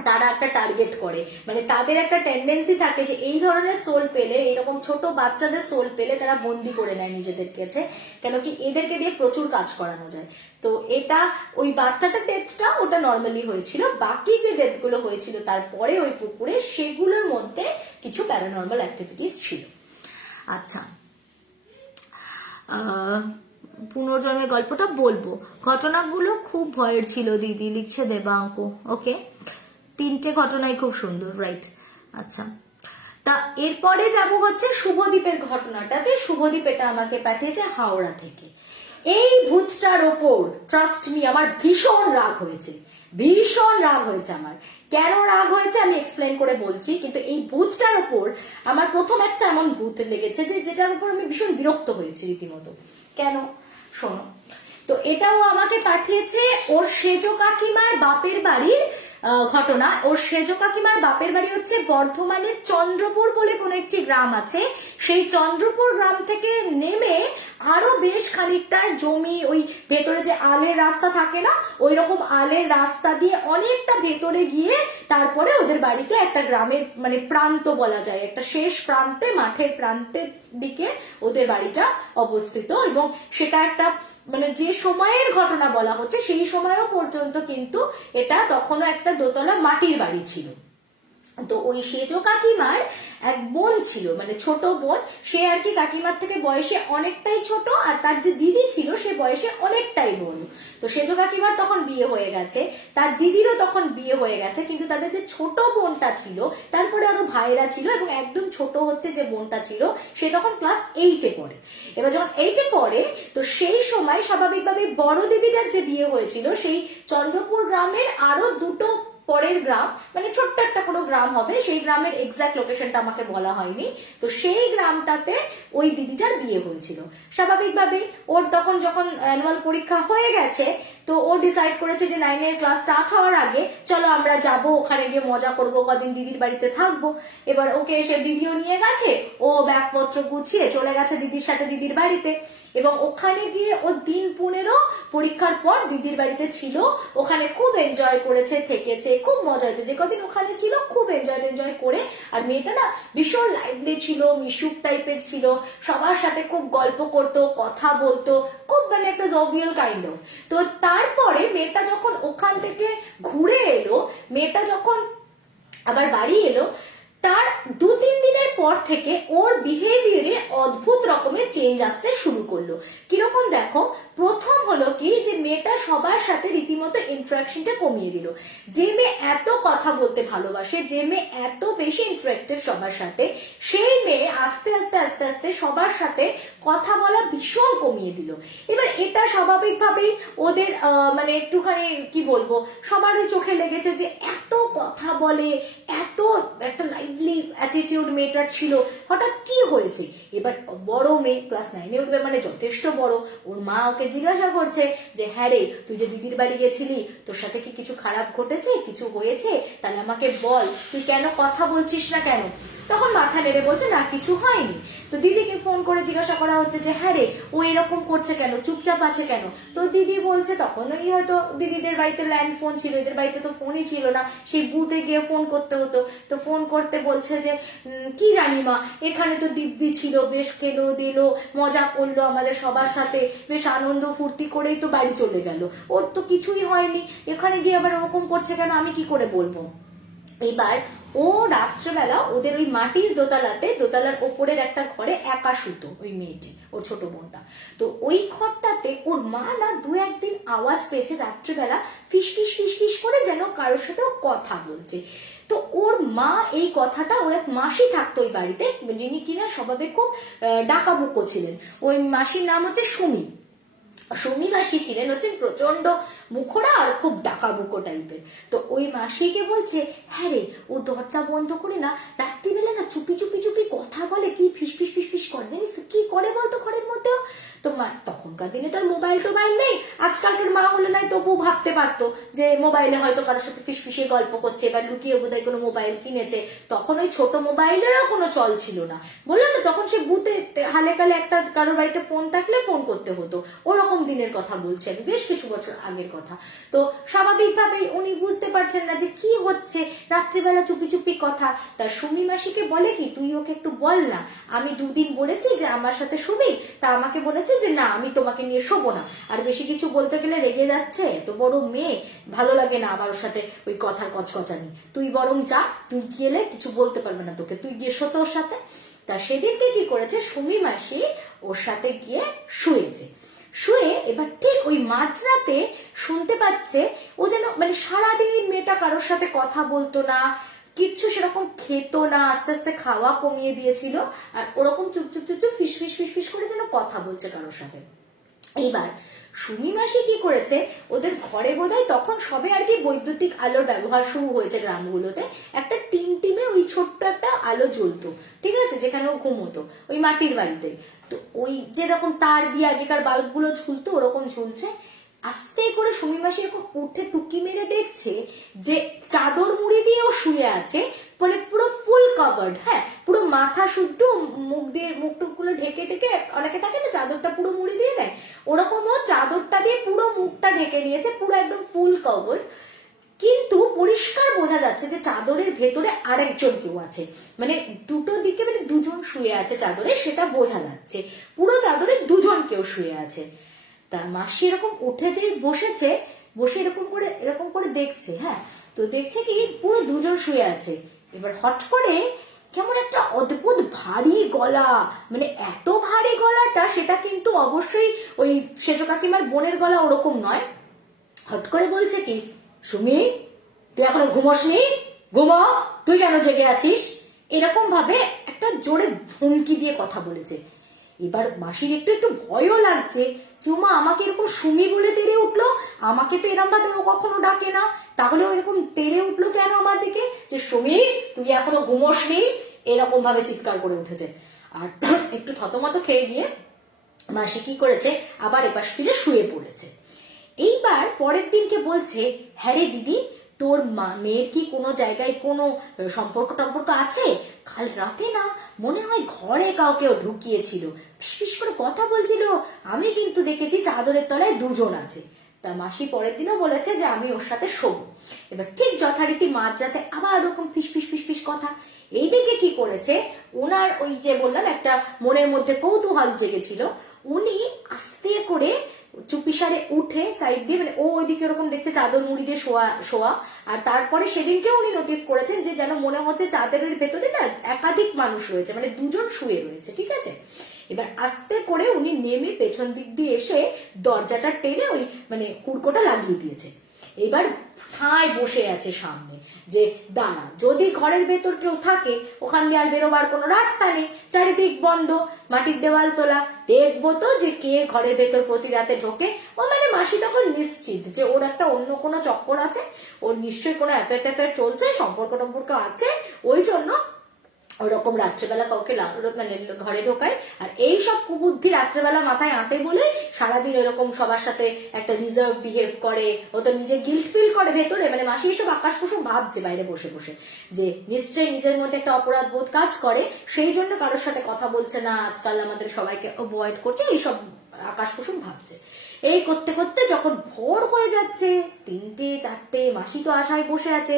তারা একটা টার্গেট করে, মানে তাদের একটা টেন্ডেন্সি থাকে যে এই ধরনের সোল পেলে, এইরকম ছোট বাচ্চাদের সোল পেলে তারা বন্দি করে নেয় নিজেদের কাছে, কেন কি এদেরকে দিয়ে প্রচুর কাজ করানো যায়। তো এটা ওই বাচ্চাটার ডেথটা ওটা নর্মালি হয়েছিল, বাকি যে ডেথগুলো হয়েছিল তারপরে ওই পুকুরে সেগুলোর মধ্যে কিছু প্যারানর্মাল অ্যাক্টিভিটিস ছিল। আচ্ছা, পুনর্জন্মের গল্পটা বলবো। ঘটনাগুলো খুব ভয়ের ছিল দিদি, লিখছে দেবাঙ্ক। ওকে, 3টে ঘটনাই খুব সুন্দর, রাইট? আচ্ছা, তা এরপরে যাব হচ্ছে শুভদীপের ঘটনাটাতে। শুভদীপ এটা আমাকে পাঠিয়েছে হাওড়া থেকে। এই ভূতটার ওপর ট্রাস্ট মি আমার ভীষণ রাগ হয়েছে, ভীষণ রাগ হয়েছে আমার। কেন রাগ হয়েছে আমি এক্সপ্লেন করে বলছি, কিন্তু এই ভূতটার ওপর আমার প্রথম একটা এমন ভূত লেগেছে যে যেটার উপর আমি ভীষণ বিরক্ত হয়েছি রীতিমতো। কেন শোনো, তো এটাও আমাকে পাঠিয়েছে ওর সেজো কাকিমার বাপের বাড়ির ঘটনা। ওর সেজো কাকিমার বাপের বাড়ি হচ্ছে বর্ধমানের চন্দ্রপুর বলে কোন একটি গ্রাম আছে। সেই চন্দ্রপুর গ্রাম থেকে নেমে আরো বেশ খানিকটা জমি, ওই ভেতরে যে আলের রাস্তা থাকে না, ওই রকম আলের রাস্তা দিয়ে অনেকটা ভেতরে গিয়ে তারপরে ওদের বাড়িতে একটা গ্রামের মানে প্রান্ত বলা যায়, একটা শেষ প্রান্তে, মাঠের প্রান্তের দিকে ওদের বাড়িটা অবস্থিত। এবং সেটা একটা মানে যে সময়ের ঘটনা বলা হচ্ছে সেই সময়ও পর্যন্ত কিন্তু এটা তখনও একটা দোতলা মাটির বাড়ি ছিল। তো ওই সেজো কাকিমার এক বোন ছিল, মানে ছোট বোন, সে আর কি কাকিমার থেকে বয়সে অনেকটাই ছোট, আর তার যে দিদি ছিল সে বয়সে অনেকটাই বড়। তো সেজো কাকিমার তখন বিয়ে হয়ে গেছে, তার দিদিরও তখন বিয়ে হয়ে গেছে, কিন্তু তাদের যে ছোট বোনটা ছিল, তারপরে আরো ভাইরা ছিল, এবং একদম ছোট হচ্ছে যে বোনটা ছিল সে তখন ক্লাস 8-এ পড়ে। এবার যখন 8-এ পড়ে, তো সেই সময় স্বাভাবিকভাবে বড় দিদিটার যে বিয়ে হয়েছিল সেই চন্দ্রপুর গ্রামের আরো দুটো পরের গ্রাম, মানে ছোট্ট একটা কোনো গ্রাম হবে, সেই গ্রামের এক্সাক্ট লোকেশনটা আমাকে বলা হয়নি, তো সেই গ্রামটাতে ওই দিদিটার বিয়ে হয়েছিল। স্বাভাবিকভাবে ওর তখন যখন অ্যানুয়াল পরীক্ষা হয়ে গেছে, তো ও ডিসাইড করেছে যে 9-এর ক্লাস স্টার্ট হওয়ার আগে চলো আমরা যাব, ওখানে গিয়ে মজা করবো, কদিন দিদির বাড়িতে থাকবো। এবার ওকে এসে দিদিও নিয়ে গেছে, ও ব্যাগপত্র গুছিয়ে চলে গেছে দিদির সাথে দিদির বাড়িতে। এবং ওখানে গিয়ে ও দিন 15 পরীক্ষার পর দিদির বাড়িতে ছিল, ওখানে খুব এনজয় করেছে, থেকেছে, খুব মজা হয়েছে। যে কদিন ওখানে ছিল খুব এনজয় করে, আর মেয়েটা না ভীষণ লাইভলি ছিল, মিশুক টাইপের ছিল, সবার সাথে খুব গল্প করতো, কথা বলতো, খুব মানে একটা জভিয়াল কাইন্ড অফ। তো তারপরে মেয়েটা যখন ওখান থেকে ঘুরে এলো, মেয়েটা যখন আবার বাড়ি এলো, তার 2-3 দিনের পর থেকে ওর বিহেভিয়ারে অদ্ভুত রকমের চেঞ্জ আসতে শুরু করলো। কিরকম দেখো, প্রথম হলো কি যে মেয়েটা সবার সাথে রীতিমতো ইন্টারাকশনটা কমিয়ে দিল। যে মেয়ে এত কথা বলতে ভালোবাসে, যে মেয়ে এত বেশি ইন্টারাক্টিভ সবার সাথে, সেই মেয়ে আস্তে আস্তে আস্তে আস্তে সবার সাথে কথা বলা ভীষণ কমিয়ে দিল। এবার এটা স্বাভাবিকভাবেই ওদের মানে একটুখানি কি বলবো, সবারই চোখে লেগেছে যে এত কথা বলে, এত একটা লাইভলি অ্যাটিটিউড মেয়েটার ছিল, হঠাৎ কি হয়েছে। এবার বড় মেয়ে ক্লাস 9-এ উঠবে, মানে যথেষ্ট বড়। ওর মা ওকে জিজ্ঞাসা করছে যে হ্যাঁ রে, তুই যে দিদির বাড়ি গেছিলি, তোর সাথে কি কিছু খারাপ ঘটেছে, কিছু হয়েছে, তাহলে আমাকে বল, তুই কেন কথা বলছিস না কেন? তখন মাথা নেড়ে বলছে না কিছু হয়নি। তো দিদিকে ফোন করে জিজ্ঞাসা করা হচ্ছে যে হ্যাঁ রে ও এরকম করছে কেন, চুপচাপ আছে কেন। তো দিদি বলছে, তখন ওই হয়তো দিদিদের বাড়িতে ল্যান্ড ফোন ছিল, এদের বাড়িতে তো ফোনই ছিল না, সেই বুথে গিয়ে ফোন করতে হতো। তো ফোন করতে বলছে যে কি জানি মা, এখানে তো দিব্যি ছিল, বেশ খেলো দিল, মজা করলো আমাদের সবার সাথে, বেশ আনন্দ ফুর্তি করেই তো বাড়ি চলে গেল, ওর তো কিছুই হয়নি, এখানে গিয়ে আবার ওরকম করছে কেন, আমি কি করে বলবো। এবার ও রাত্রেবেলা ওদের ওই মাটির দোতলার ওপরের একটা ঘরে একা শুতো ওই মেয়েটি, ওর ছোট বোনটা। তো ওই ঘরটাতে ওর মা না দু একদিন আওয়াজ পেয়েছে রাত্রেবেলা, ফিস ফিস ফিস ফিস করে যেন কারোর সাথে ও কথা বলছে। তো ওর মা এই কথাটা, ওর এক মাসি থাকতো ওই বাড়িতে, যিনি কিনা স্বভাবে খুব ডাকাবুকো ছিলেন। ওই মাসির নাম হচ্ছে সুমি। সুমি মাসি ছিলেন হচ্ছেন প্রচন্ড মুখরা আর খুব ডাকাবুকো টাইপের। তো ওই মাসিকে বলছে, হ্যাঁ রে ও দরজা বন্ধ করে না রাত্রিবেলা না চুপি চুপি চুপি কথা বলে, কি ফিস ফিস ফিস ফিস করে, জানিস কি করে বলতো ঘরের মধ্যেও। তো তখনকার দিনে তো আর মোবাইল টোবাইল নেই, আজকালকার মা হলে নাই তবু ভাবতে পারতো যে মোবাইলে হয়তো কারোর সাথে ফিস ফিসিয়ে গল্প করছে, এবার লুকিয়ে বোধহয় কোনো মোবাইল কিনেছে। তখন ওই ছোট মোবাইলেরও কোনো চল ছিল না, বললাম না, তখন সে বুথে হালে কালে একটা কারোর বাড়িতে ফোন থাকলে ফোন করতে হতো, ওরকম দিনের কথা বলছি আমি, বেশ কিছু বছর আগের কথা। তো স্বাভাবিকভাবেই উনি বুঝতে পারছেন না যে কি হচ্ছে, রাত্রিবেলা চুপি চুপি কথা। তার সুমি মাসিকে বলে কি, তুই ওকে একটু বল না, আমি দুদিন বলেছি যে আমার সাথে শুবি, তা আমাকে বলেছে যে না আমি তোমাকে নিয়ে শোবো না, আর বেশি কিছু বলতে গেলে রেগে যাচ্ছে, তো বড় মেয়ে, ভালো লাগে না আমার ওর সাথে ওই কথার কচকচানি, তুই বরং যা, তুই গেলে কিছু বলতে পারবে না তোকে, তুই গিয়ে শোতো ওর সাথে। তা সেদিনকে কি করেছে, সুমি মাসি ওর সাথে গিয়ে শুয়েছে। শুয়ে এবার ঠিক ওই মাঝরাতে শুনতে পাচ্ছে ও যেন মানে সারাদিন মেয়েটা কারোর সাথে কথা বলতো না, কিচ্ছু সেরকম খেত না, আস্তে আস্তে খাওয়া কমিয়ে দিয়েছিল, আর ওরকম চুপ চুপ চুপ চুপ ফিস ফিস ফিস ফিস করে যেন কথা বলছে কারোর সাথে। এইবার সুমি মাসি কি করেছে, ওদের ঘরে বোধহয় তখন সবে আর কি বৈদ্যুতিক আলোর ব্যবহার শুরু হয়েছে গ্রামগুলোতে, একটা টিমে ওই ছোট্ট একটা আলো জ্বলতো, ঠিক আছে, যেখানে ও ঘুমোতো ওই মাটির বাড়িতে। তো ওই যেরকম তার দিয়ে আগেকার বাল্বগুলো ঝুলতো ওরকম ঝুলছে। আস্তে করে সুমি মাসি এরকম উঠে টুকি মেরে দেখছে যে চাদর মুড়ি দিয়েও শুয়ে আছে, মানে পুরো ফুল কভার্ড, হ্যাঁ পুরো মাথা শুদ্ধ, মুখ দিয়ে মুখ টুকগুলো ঢেকে ঢেকে, অনেকে থাকে না চাদরটা পুরো মুড়ি দিয়ে নেয়, ওরকমও চাদরটা দিয়ে পুরো মুখটা ঢেকে নিয়েছে, পুরো একদম ফুল কভার। কিন্তু পরিষ্কার বোঝা যাচ্ছে যে চাদরের ভেতরে আরেকজন কেউ আছে, মানে দুটো দিকে মানে দুজন শুয়ে আছে চাদরে, সেটা বোঝা যাচ্ছে, পুরো চাদরে দুজন কেউ শুয়ে আছে। তা মাসি এরকম উঠে যেই বসেছে, বসে এরকম করে দেখছে, হ্যাঁ তো দেখছে কি পুরো দুজন শুয়ে আছে। এবার হট করে কেমন একটা অদ্ভুত ভারী গলা, মানে এত ভারী গলাটা, সেটা কিন্তু অবশ্যই ওই সেজ কাকিমার বোনের গলা ওরকম নয়। হট করে বলছে কি, সুমি তুই এখনো ঘুমোসনি, ঘুমো, তুই কেন জেগে আছিস, এরকম ভাবে একটা জোরে হুমকি দিয়ে কথা বলেছে। এবার মাসির একটু একটু ভয়ও লাগছে, চুমা আমাকে এরকম সুমি বলে তেড়ে উঠলো, আমাকে তো এরকম ভাবে ও কখনো ডাকে না, তাহলে ও এরকম তেড়ে উঠলো কেন আমার দিকে, যে সুমি তুই এখনো ঘুমোসনি, এরকম ভাবে চিৎকার করে উঠেছে। আর একটু থতমত খেয়ে গিয়ে মাসি কি করেছে, আবার এপাশ ফিরে শুয়ে পড়েছে। এইবার পরের দিনকে বলছে, হ্যাঁ রে দিদি, তোর মেয়ের কি কোনো জায়গায় কোনো সম্পর্ক টম্পর্ক আছে, কাল রাতে না মনে হয় ঘরে কাউকে ঢুকিয়েছিল, ফিস করে কথা বলছিল, আমি কিন্তু দেখেছি চাদরের তলায় দুজন আছে। তা মাসি পরের দিনও বলেছে যে আমি ওর সাথে শোবো। এবার ঠিক যথারীতি মাঝরাতে আবার ওরকম ফিস ফিস ফিস ফিস কথা। এইদিকে কি করেছে, ওনার ওই যে বললাম একটা মনের মধ্যে কৌতূহল জেগেছিল, উনি আস্তে করে চুপিসারে উঠে সাইড দিয়ে, মানে ও ওইদিকে ওরকম দেখছে চাদর মুড়ি দিয়ে শোয়া, আর তারপরে সেদিনকে উনি নোটিস করেছেন যে যেন মনে হচ্ছে চাদরের ভেতরে না একাধিক মানুষ রয়েছে, মানে দুজন শুয়ে রয়েছে, ঠিক আছে। এবার আস্তে করে উনি নেমে পেছন দিক দিয়ে এসে দরজাটা টেনে ওই মানে হুড়কোটা লাগিয়ে দিয়েছে। এবার ঠায় বসে আছে সামনে, যে দাঁড়া, যদি ঘরের ভেতর কেউ থাকে, ওখান দিয়ে আর বেরোবার কোনো রাস্তা নেই, চারিদিক বন্ধ, মাটির দেওয়াল তোলা, দেখবো তো যে কে ঘরের ভেতর প্রতি রাতে ঢোকে। ও মানে মাসি তখন নিশ্চিত যে ওর একটা অন্য কোনো চক্কর আছে, ওর নিশ্চয়ই কোনো অ্যাফেয়ার ট্যাফেয়ার চলছে, সম্পর্ক টম্পর্ক আছে, ওই জন্য ওরকম রাত্রেবেলা কাউকে মানে ঘরে ঢোকায়। আর এই সব কুবুদ্ধি রাত্রেবেলা মাথায় আঁটে বলে সারাদিন এরকম সবার সাথে একটা রিজার্ভ বিহেভ করে, ও তো নিজে গিল্ট ফিল করে ভেতরে, মানে মাসি এসব আকাশ কুসুম ভাবছে বাইরে বসে বসে যে নিশ্চয়ই নিজের মধ্যে একটা অপরাধ বোধ কাজ করে, সেই জন্য কারোর সাথে কথা বলছে না, আজকাল আমাদের সবাইকে অ্যাভয়েড করছে, এইসব আকাশ কুসুম ভাবছে। এই করতে করতে যখন ভোর হয়ে যাচ্ছে 3টে 4টে, মাসি তো আশায় বসে আছে,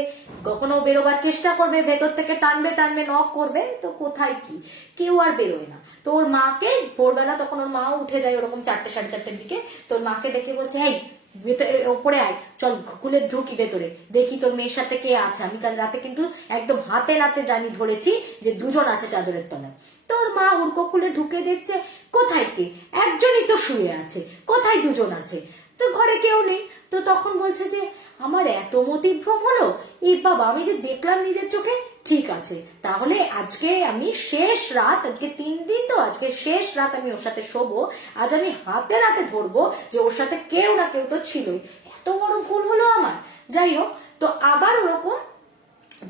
কখনো বেরোবার চেষ্টা করবে, ভেতর থেকে টানবে টানবে, নক করবে, তো কোথায় কি, কেউ আর বেরোয় না। তো ওর মাকে ভোরবেলা, তখন ওর মাও উঠে যায় ওরকম 4টে 4:30-এর দিকে, তোর মাকে ডেকে বলছে, এই ভেতরে ওপরে আয়, চল খুলে ঢুকি ভেতরে, দেখি তোর মেয়ের সাথে কে আছে, আমি কাল রাতে কিন্তু একদম হাতে নাতে জানি ধরেছি যে 2জন আছে চাদরের তলায়। তোর মা উড়কো খুলে ঢুকে দেখছে কোথায় কে, একজনই তো শুয়ে আছে, কোথায় 2জন আছে, তো ঘরে কেউ নেই। তো তখন বলছে যে আমার এত মতিভ্রম হলো, এই বাবা আমি যে দেখলাম নিজের চোখে, ঠিক আছে তাহলে আজকে আমি শেষ রাত, আজকে 3 দিন তো, আজকে শেষ রাত আমি ওর সাথে শোবো, আজ আমি হাতে নাতে ধরবো যে ওর সাথে কেউ না কেউ তো ছিলই, এত বড় ভুল হলো আমার। যাই হোক, তো আবার ওরকম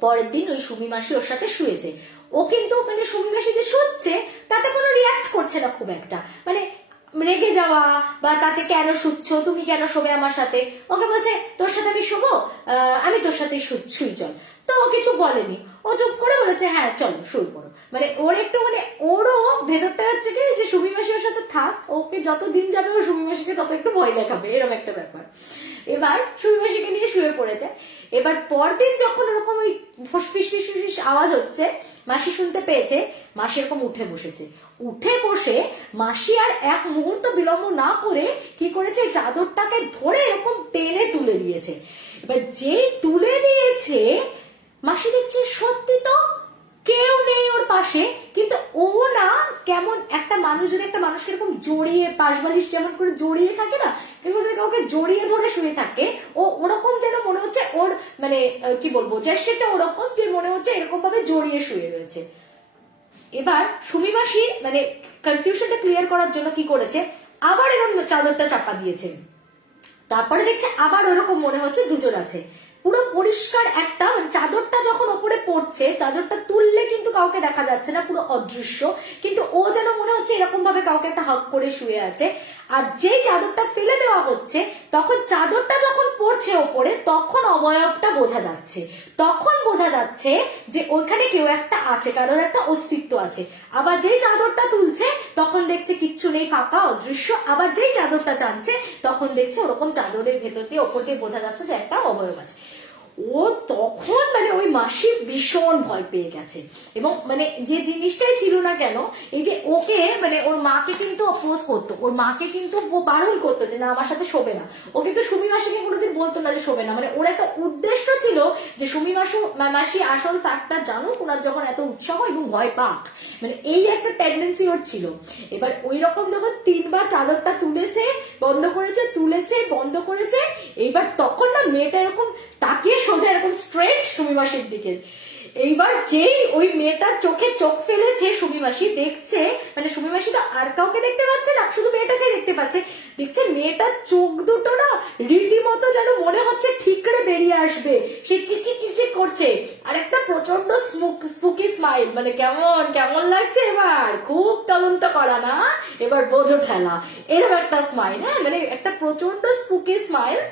পরের দিন ওই সুমি মাসি ওর সাথে শুয়েছে। ও কিন্তু মানে সুমি মাসি যে শুচ্ছে তাতে কোনো রিয়াক্ট করছে না খুব একটা, মানে রেগে যাওয়া বা তাতে কেন শুচ্ছ, তুমি কেন শোবে আমার সাথে, ওকে বলছে তোর সাথে আমি শোবো, আমি তোর সাথে শুই চল। তো ও কিছু বলেনি, ও চুপ করে বলেছে হ্যাঁ চলো শুয়ে পড়ো। মানে ওর একটু মানে ওরও ভেতরটা হচ্ছে কি যে সুমি মাসি ওর সাথে থাক, ওকে যত দিন যাবে ও সুমি মাসিকে তত একটু ভয় দেখাবে, এরকম একটা ব্যাপার। এবার সুমি মাসিকে নিয়ে শুয়ে পড়েছে। এবার পরদিন যখন ওরকম ওই ফিস ফিস ফিস আওয়াজ হচ্ছে, মাসি শুনতে পেয়েছে, মাসি এরকম উঠে বসেছে। উঠে বসে মাসি আর এক মুহূর্ত বিলম্ব না করে কি করেছে, চাদরটাকে ধরে এরকম টেনে তুলে দিয়েছে। এবার যেই তুলে দিয়েছে, মাসি দেখছে সত্যি তো কেউ নেই ওর পাশে, কিন্তু ও না কেমন একটা মানুষ যদি একটা মানুষকে এরকম জড়িয়ে, পাশবালিশ যেমন করে জড়িয়ে থাকে না, এরকম যদি কাউকে জড়িয়ে ধরে শুয়ে থাকে, ও ওরকম যেন মনে হচ্ছে ওর মানে কি বলবো, যে সেটা ওরকম যে মনে হচ্ছে এরকম ভাবে জড়িয়ে শুয়ে রয়েছে। এবার সুমি মাসি মানে কনফিউশনটা ক্লিয়ার করার জন্য কি করেছে, আবার এরকম চাদরটা চাপা দিয়েছে। তারপরে দেখছে আবার ওরকম মনে হচ্ছে 2জন আছে, পুরো পরিষ্কার একটা মানে চাদরটা যখন ওপরে পড়ছে, চাদরটা তুললে কিন্তু কাউকে দেখা যাচ্ছে না, পুরো অদৃশ্য, কিন্তু ও যেন মনে হচ্ছে এরকম ভাবে কাউকে একটা হাগ করে শুয়ে আছে। আর যে চাদরটা ফেলে দেওয়া হচ্ছে, তখন চাদরটা যখন পড়ছে ওপরে, তখন অবয়বটা বোঝা যাচ্ছে, তখন বোঝা যাচ্ছে যে ওইখানে কেউ একটা আছে, কারোর একটা অস্তিত্ব আছে। আবার যেই চাদরটা তুলছে তখন দেখছে কিচ্ছু নেই, ফাঁকা অদৃশ্য। আবার যেই চাদরটা টানছে তখন দেখছে ওরকম চাদরের ভেতর দিয়ে ওপর দিয়ে বোঝা যাচ্ছে যে একটা অবয়ব আছে। ও তখন মানে ওই মাসি ভীষণ ভয় পেয়ে গেছে, এবং মানে যে জিনিসটাই ছিল না কেন, এই যে ওকে মানে ওর মাকে কিন্তু অপোজ করতো, ওর মাকে কিন্তু বারণ করতো যে না আমার সাথে শোবে না, ও কিন্তু সুমি মাসিকে কোনোদিন বলতো না যে শোবে না, মানে ওর একটা উদ্দেশ্য ছিল যে সুমি মাসি আসল ফ্যাক্টটা জানুক, ওনার যখন এত উৎসাহ এবং ভয় পাক, মানে এই একটা টেন্ডেন্সি ওর ছিল। এবার ওই রকম যখন 3বার চাদরটা তুলেছে বন্ধ করেছে, তুলেছে বন্ধ করেছে, এইবার তখন না মেয়েটা এরকম তাকিয়ে সোজা এরকম স্ট্রেট সুমি মাসির দিকে। এইবার যেই ওই মেয়েটার চোখে চোখ ফেলেছে, সুমি মাসি দেখছে, মানে সুমি মাসি তো আর কাউকে দেখতে পাচ্ছে না, শুধু মেয়েটাকে দেখতে পাচ্ছে, দেখছে মেয়েটার চোখ দুটো না রীতিমতো যেন মনে হচ্ছে ঠিকরে বেরিয়ে আসবে, সে চিচি চিচি করছে, আর একটা প্রচন্ড স্পুকি স্মাইল, মানে কেমন কেমন লাগছে, এবার খুব তদন্ত করা না, এবার বোঝো ঠেলা, এরকম একটা স্মাইল, হ্যাঁ মানে একটা প্রচন্ড স্পুকি স্মাইল।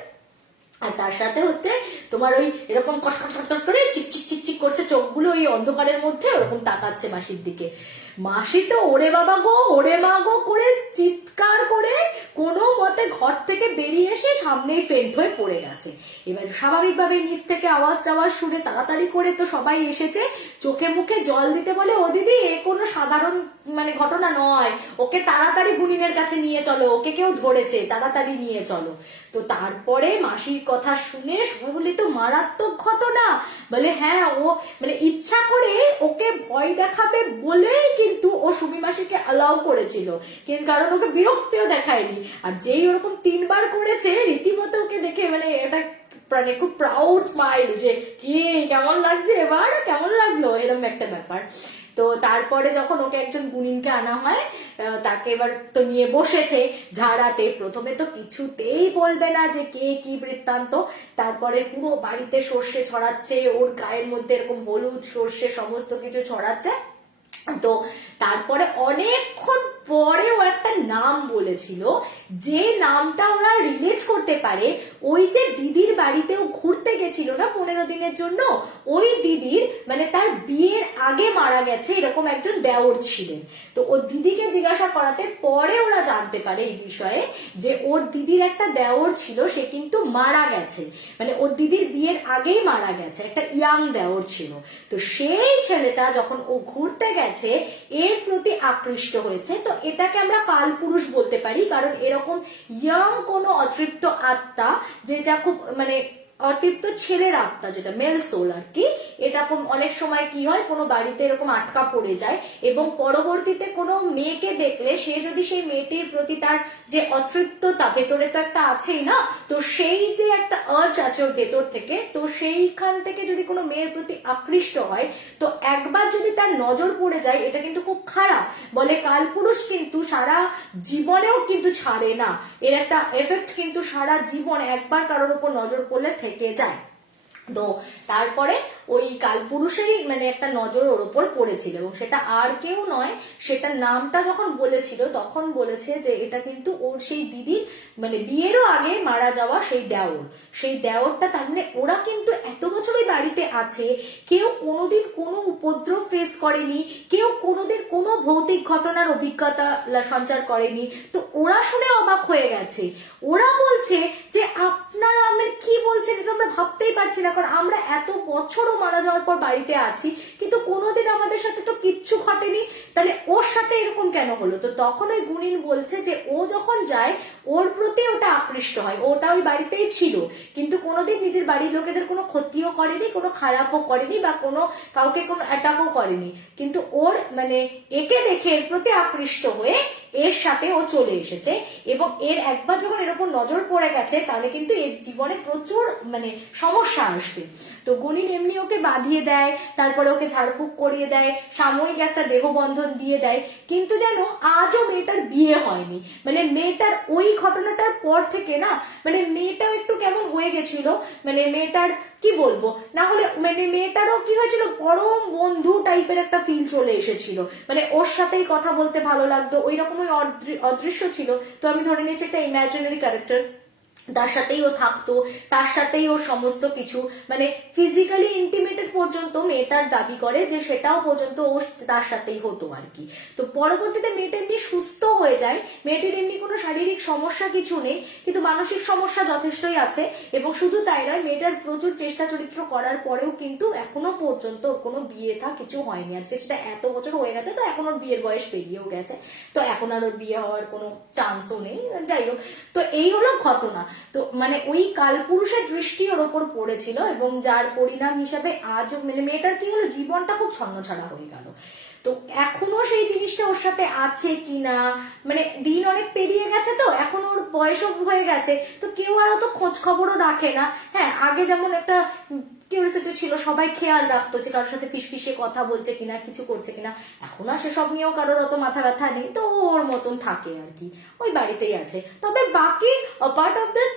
আর তার সাথে হচ্ছে তোমার ওই এরকম কটকট কটকট করে চিকচিক চিকচিক করছে চোখগুলো, ওই অন্ধকারের মধ্যে ওরকম তাকাচ্ছে মাসির দিকে। মাসি তো ওরে বাবা গো, ওরে মা গো করে চিৎকার করে কোনো মতে ঘর থেকে বেরিয়ে এসে সামনেই ফেন্ট হয়ে পড়ে গেছে। এবার স্বাভাবিকভাবে নিচ থেকে আওয়াজ টাওয়াজ শুনে তাড়াতাড়ি করে তো সবাই এসেছে, চোখে মুখে জল দিতে বলে, ও দিদি এ কোনো সাধারণ মানে ঘটনা নয়, ওকে তাড়াতাড়ি গুনিনের কাছে নিয়ে চলো, ওকে কেউ ধরেছে, তাড়াতাড়ি নিয়ে চলো। তো তারপরে মাসির কথা শুনে সবাই বলে তো মারাত্মক ঘটনা, বলে হ্যাঁ ও মানে ইচ্ছা করে ওকে ভয় দেখাবে বলেই কিন্তু ও সুমি মাসিকে অ্যালাউ করেছিল, কিন্তু কারণ ওকে বিরক্তিও দেখায়নি। আর যেই ওরকম 3বার করেছে, রীতিমতো ওকে দেখে মানে এটা মানে খুব প্রাউড স্মাইল, যে কি কেমন লাগছে, এবার কেমন লাগলো, এরকম একটা ব্যাপার। তো তারপরে যখন ওকে একজন গুণিনকে আনা হয়, তাকে এবার তো নিয়ে বসেছে ঝাড়াতে। প্রথমে তো কিছুতেই বলবে না যে কে কি বৃত্তান্ত, তারপরে পুরো বাড়িতে সর্ষে ছড়াচ্ছে, ওর গায়ের মধ্যে এরকম হলুদ সর্ষে সমস্ত কিছু ছড়াচ্ছে। তো তারপরে অনেকক্ষণ পরে ও একটা নাম বলেছিল, যে নামটা ওরা রিলেট করতে পারে। ওই যে দিদির বাড়িতেও ঘুরতে গেছিল না 15 দিনের জন্য, ওই দিদির মানে তার বিয়ের আগে মারা গেছে এরকম একজন দেওর ছিলেন। তো ওর দিদিকে জিজ্ঞাসা করাতে পরে ওরা জানতে পারে এই বিষয়ে যে ওর দিদির একটা দেওর ছিল, সে কিন্তু মারা গেছে, মানে ওর দিদির বিয়ের আগেই মারা গেছে, একটা ইয়াং দেওর ছিল। তো সেই ছেলেটা যখন ও ঘুরতে গেছে এর প্রতি আকৃষ্ট হয়েছে। তো এটাকে আমরা কালপুরুষ বলতে পারি, কারণ এরকম ইয়াং কোনো অতৃপ্ত আত্মা, যেটা খুব মানে অতৃপ্ত ছেলের আত্মা, যেটা মেল সোল আর কি, এটা অনেক সময় কি হয় কোনো বাড়িতে এরকম আটকা পড়ে যায় এবং পরবর্তীতে কোনো মেয়েকে দেখলে সে যদি সেই মেয়েটির প্রতি তার যে অতৃপ্ততা ভেতরে তো একটা আছেই না, তো সেই যে একটা আর্জ আছে ওর ভেতর থেকে, তো সেইখান থেকে যদি কোনো মেয়ের প্রতি আকৃষ্ট হয়, তো একবার যদি তার নজর পড়ে যায় এটা কিন্তু খুব খারাপ। বলে কালপুরুষ কিন্তু সারা জীবনেও কিন্তু ছাড়ে না, এর একটা এফেক্ট কিন্তু সারা জীবন একবার কারোর উপর নজর পড়লে থেকে যায়। তো তারপরে ওই কালপুরুষেরই মানে একটা নজর ওর ওপর পড়েছিল এবং সেটা আর কেউ নয়, সেটার নামটা যখন বলেছিল তখন বলেছে যে এটা কিন্তু ওর সেই দিদির মানে বিয়েরও আগে মারা যাওয়া সেই দেওর, সেই দেওরটা। তার মানে ওরা কিন্তু এত বছর ওই বাড়িতে আছে, কেউ কোনোদিন কোনো উপদ্রব ফেস করেনি, কেউ কোনোদিন কোনো ভৌতিক ঘটনার অভিজ্ঞতা সঞ্চার করেনি। তো ওরা শুনে অবাক হয়ে গেছে, ওরা বলছে যে আপনারা আমরা কি বলছেন, এটা আমরা ভাবতেই পারছি না, কারণ আমরা এত বছরও মারা যাওয়ার পর বাড়িতে আছি কিন্তু কোনোদিন আমাদের সাথে তো কিচ্ছু ঘটেনি, তাহলে ওর সাথে এরকম কেন হলো? তো তখন ওই গুণিন বলছে যে ও যখন যায় ওর প্রতি ওটা আকৃষ্ট হয়, ওটা ওই বাড়িতেই ছিল কিন্তু কোনোদিন নিজের বাড়ির লোকেদের কোনো ক্ষতিও করেনি, কোনো খারাপও করেনি বা কোনো কাউকে কোনো অ্যাটাকও করেনি, কিন্তু ওর মানে একে দেখে এর প্রতি আকৃষ্ট হয়ে এর সাথে ও চলে এসেছে। এবং এর একবার যখন এর উপর নজর পড়ে গেছে তাহলে কিন্তু এর জীবনে প্রচুর মানে সমস্যা আসবে। তো গুণিন এমনি ওকে বাঁধিয়ে দেয়, তারপরে ওকে ঝাড়ফুঁক করিয়ে দেয়, সাময়িক একটা দেহবন্ধন দিয়ে দেয়, কিন্তু যেন আজও মেয়েটার বিয়ে হয়নি। মানে মেয়েটার ওই ঘটনাটার পর থেকে না মানে মেয়েটাও একটু কেমন হয়ে গেছিল, মানে মেয়েটার কি বলবো না হলে মানে মেয়েটারও কি হয়েছিল, পরম বন্ধু টাইপের একটা ফিল চলে এসেছিল, মানে ওর সাথেই কথা বলতে ভালো লাগতো, ওই রকমই অদৃশ্য ছিল। তো আমি ধরে নিয়েছি একটা ইমাজিনারি ক্যারেক্টার, তার সাথেই ও থাকতো, তার সাথেই ওর সমস্ত কিছু মানে ফিজিক্যালি ইন্টিমেটেড পর্যন্ত মেয়েটার দাবি করে যে সেটাও পর্যন্ত ও তার সাথেই হতো আর কি। তো পরবর্তীতে মেয়েটা এমনি সুস্থ হয়ে যায়, মেয়েটির এমনি কোনো শারীরিক সমস্যা কিছু নেই, কিন্তু মানসিক সমস্যা যথেষ্টই আছে। এবং শুধু তাই নয়, মেয়েটার প্রচুর চেষ্টা চরিত্র করার পরেও কিন্তু এখনো পর্যন্ত ওর কোনো বিয়ে থা কিছু হয়নি। আজকে সেটা এত বছর হয়ে গেছে, তো এখন ওর বিয়ের বয়স পেরিয়েও গেছে, তো এখন আর ওর বিয়ে হওয়ার কোনো চান্সও নেই। যাই হোক, তো এই হলো ঘটনা। তো মানে ওই কালপুরুষের দৃষ্টি ওর ওপর পড়েছিল এবং যার পরিণাম হিসাবে আজ মানে মেয়েটার কি হলো, জীবনটা খুব ছন্নছাড়া হয়ে গেল। তো এখনো সেই জিনিসটা ওর সাথে আছে কিনা, মানে দিন অনেক পেরিয়ে গেছে, তো এখন ওর বয়সও হয়ে গেছে, তো কেউ আর অত খোঁজ খবরও রাখে না। হ্যাঁ, আগে যেমন একটা কিউরিওসিটি ছিল, সবাই খেয়াল রাখতো যে কারোর সাথে ফিসফিসে কথা বলছে কিনা, কিছু করছে কিনা। এখন আর সেসব নিয়েও কারোর অত মাথা ব্যথা নেই, তো ওর মতন থাকে আর কি, ওই বাড়িতেই আছে। তবে বাকি part of this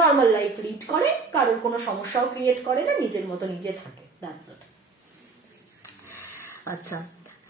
normal life lead করে, কারোর কোনো সমস্যাও ক্রিয়েট করে না, নিজের মতো নিজে থাকে, দ্যাটস ইট। আচ্ছা,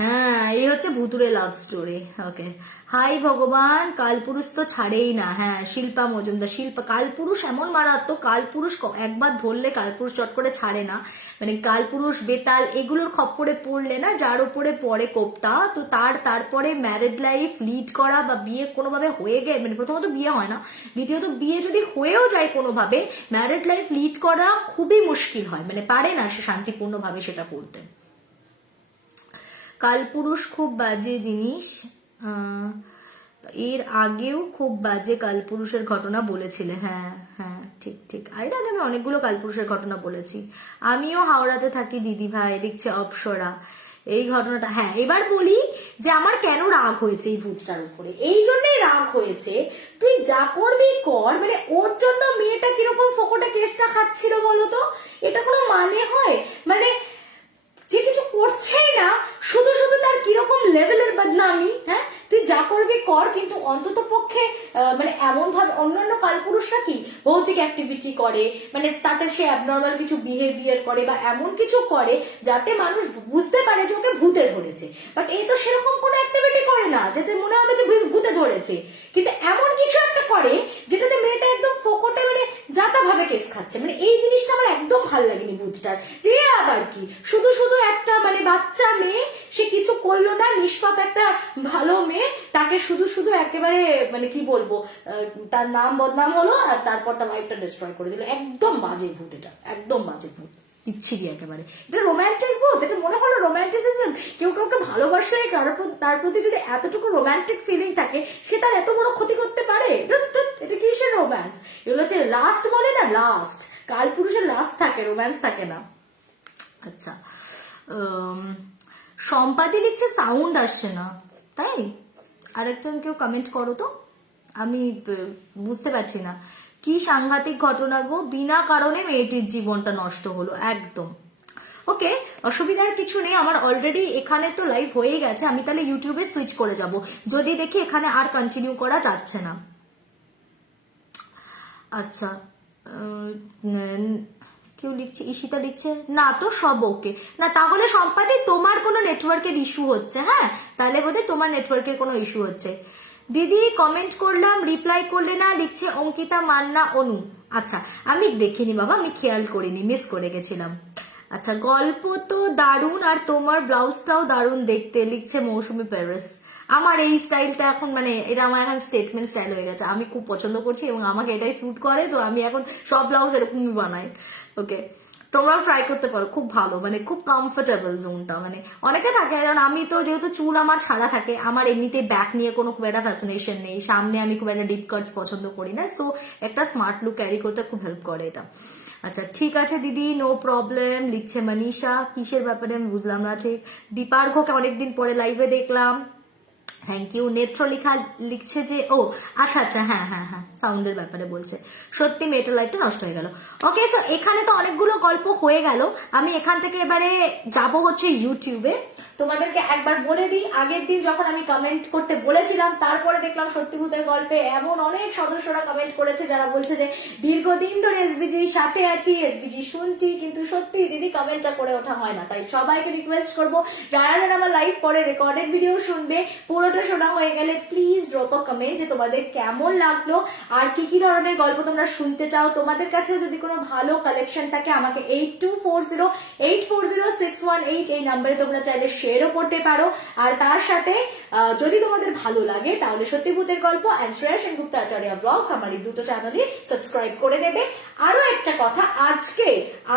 হ্যাঁ, এই হচ্ছে ভুতুরে লাভ স্টোরি। ওকে, হাই ভগবান, কালপুরুষ তো ছাড়েই না। হ্যাঁ, শিল্পা মজুমদার, শিল্পা, কালপুরুষ এমন মারাত্মক, কালপুরুষ একবার ধরলে কালপুরুষ চট করে ছাড়ে না। মানে কালপুরুষ বেতাল এগুলোর খপ্পরে পড়লে না, যার উপরে পড়ে কোপটা, তো তারপরে ম্যারিড লাইফ লিড করা বা বিয়ে কোনোভাবে হয়ে গেলে, মানে প্রথমত বিয়ে হয় না, দ্বিতীয়ত বিয়ে যদি হয়েও যায় কোনোভাবে, ম্যারিড লাইফ লিড করা খুবই মুশকিল হয়, মানে পারে না সে শান্তিপূর্ণভাবে সেটা করতে। কালপুরুষ খুব বাজে জিনিস, এর আগেও খুব বাজে কালপুরুষের ঘটনা বলেছিলে। হ্যাঁ হ্যাঁ, ঠিক ঠিক, আর আগে আমি অনেকগুলো কালপুরুষের ঘটনা বলেছি। আমিও হাওড়াতে থাকি দিদি ভাই, দেখছে অপসরা, এই ঘটনাটা। হ্যাঁ, এবার বলি যে আমার কেন রাগ হয়েছে এই ভূতটার উপরে। এই জন্যই রাগ হয়েছে, তুই যা করবি কর, মানে ওর জন্য মেয়েটা কিরকম ফোকটা কেসটা খাচ্ছিল বলতো, এটা কোনো মানে হয়? মানে যে কিছু করছেই না, শুধু শুধু তার কিরকম লেভেলের বদনামি। হ্যাঁ, তুই যা করবি কর, কিন্তু অন্তত পক্ষে মানে এমন ভাবে অন্যান্য কালপুরুষরা কি ভৌতিক অ্যাক্টিভিটি করে, মানে তাতে সে অ্যাবনর্মাল কিছু বিহেভিয়ার করে বা এমন কিছু করে যাতে মানুষ বুঝতে পারে যে ওকে ভূতে ধরেছে। বাট এই তো সেরকম কোনো অ্যাক্টিভিটি করে না যাতে মনে হবে যে ভূতে ধরেছে, কিন্তু এমন কিছু একটা করে যেটাতে মেয়েটা একদম ফোকটে মানে যাতা ভাবে কেস খাচ্ছে। মানে এই জিনিসটা আমার একদম ভালো লাগেনি ভূতটার, যে আবার কি শুধু শুধু একটা মানে বাচ্চা মেয়ে, সে কিছু করলো না, নিষ্পাপ একটা ভালো মেয়ে, তাকে শুধু শুধু একেবারে মানে কি বলবো তার নাম বদনাম হলো আর তারপর তার লাইফটা ডিস্ট্রয় করে দিল। একদম বাজে ভূত এটা, একদম বাজে ভূত, পিচ্ছিরি একেবারে। এটা রোম্যান্টিক ভূত, এটা মনে হলো রোম্যান্টিসিজম। কেউ কাউকে ভালোবাসলে তার প্রতি যদি এতটুকু রোম্যান্টিক ফিলিং থাকে, সে তার এত বড় ক্ষতি করতে পারে? এটা কিসের রোম্যান্স? এগুলো হচ্ছে লাস্ট, বলে না লাস্ট, কালপুরুষের লাস্ট থাকে, রোম্যান্স থাকে না। আচ্ছা, সম্পাদি লিখছে সাউন্ড আসছে না, তাই আরেকজন কেউ কমেন্ট করো তো, আমি বুঝতে পারছি না। কি সাংঘাতিক ঘটনা গো, বিনা কারণে মেয়েটির জীবনটা নষ্ট হলো। একদম ওকে, অসুবিধার কিছু নেই, আমার অলরেডি এখানে তো লাইভ হয়ে গেছে, আমি তাহলে ইউটিউবে সুইচ করে যাব যদি দেখি এখানে আর কন্টিনিউ করা যাচ্ছে না। আচ্ছা, কেউ লিখছে, ঈশিতা লিখছে না তো সব ওকে। না তাহলে সম্পাদি তোমার কোনো নেটওয়ার্কের ইস্যু হচ্ছে। হ্যাঁ, তাহলে বোধহয় তোমার নেটওয়ার্কের কোনো ইস্যু হচ্ছে। দিদি কমেন্ট করলাম, রিপ্লাই করলে না, লিখছে অঙ্কিতা মান্না অনু। আচ্ছা, আমি দেখিনি বাবা, আমি খেয়াল করিনি, মিস করে গেছিলাম। আচ্ছা, গল্প তো দারুণ আর তোমার ব্লাউজটাও দারুণ দেখতে, লিখছে মৌসুমি প্যারিস। আমার এই স্টাইলটা এখন মানে এটা আমার এখন স্টেটমেন্ট স্টাইল হয়ে গেছে, আমি খুব পছন্দ করছি এবং আমাকে এটাই স্যুট করে, তো আমি এখন সব ব্লাউজ এরকমই বানাই। ওকে, তোমরাও ট্রাই করতে পারো, খুব ভালো, মানে খুব কমফোর্টেবল জোনটা। মানে অনেকে থাকে, কারণ আমি তো যেহেতু চুল আমার ছাড়া থাকে, আমার এমনিতে ব্যাক নিয়ে কোনো খুব একটা ফ্যাসিনেশন নেই, সামনে আমি খুব একটা ডিপ কাটস পছন্দ করি না, সো একটা স্মার্ট লুক ক্যারি করতে খুব হেল্প করে এটা। আচ্ছা ঠিক আছে দিদি, নো প্রবলেম, লিখছে মনীষা। কিসের ব্যাপারে আমি বুঝলাম না ঠিক। দীপার্ঘকে অনেকদিন পরে লাইভে দেখলাম, থ্যাংক ইউ। নেত্রলিখা লিখছে যে ও আচ্ছা আচ্ছা, হ্যাঁ হ্যাঁ হ্যাঁ, সাউন্ডের ব্যাপারে বলছে। সত্যি মেয়েটার লাইফটা নষ্ট হয়ে গেল। ওকে, সো এখানে তো অনেকগুলো গল্প হয়ে গেল, আমি এখান থেকে এবারে যাব হচ্ছে ইউটিউবে। তোমাদেরকে একবার বলে দিই, আগের দিন যখন আমি কমেন্ট করতে বলেছিলাম, তারপরে দেখলাম সত্যি ভূতের গল্পে এমন অনেক সদস্যরা কমেন্ট করেছে যারা বলছে যে দীর্ঘদিন ধরে এসবিজির সাথে আছি, এসবিজি শুনছি, কিন্তু সত্যি দিদি কমেন্টটা করে ওঠা হয় না। তাই সবাইকে রিকোয়েস্ট করবো, যারা যারা আমার লাইভ পরে রেকর্ডেড ভিডিও শুনবে, পুরোটা শোনা হয়ে গেলে প্লিজ ড্রপ আ কমেন্ট যে তোমাদের কেমন লাগলো আর কি কি ধরনের গল্প তোমরা শুনতে চাও। তোমাদের কাছে যদি কোনো ভালো কালেকশন থাকে আমাকে 8240840618 এই নাম্বারে তোমরা চাইলে শেয়ারও করতে পারো। আর তার সাথে যদি তোমাদের ভালো লাগে তাহলে সত্যি ভূতের গল্প এন্ড শ্রেয়া সেনগুপ্ত আচার্য ব্লগস আমার এই দুটো চ্যানেলে সাবস্ক্রাইব করে নেবে। আরো একটা কথা, আজকে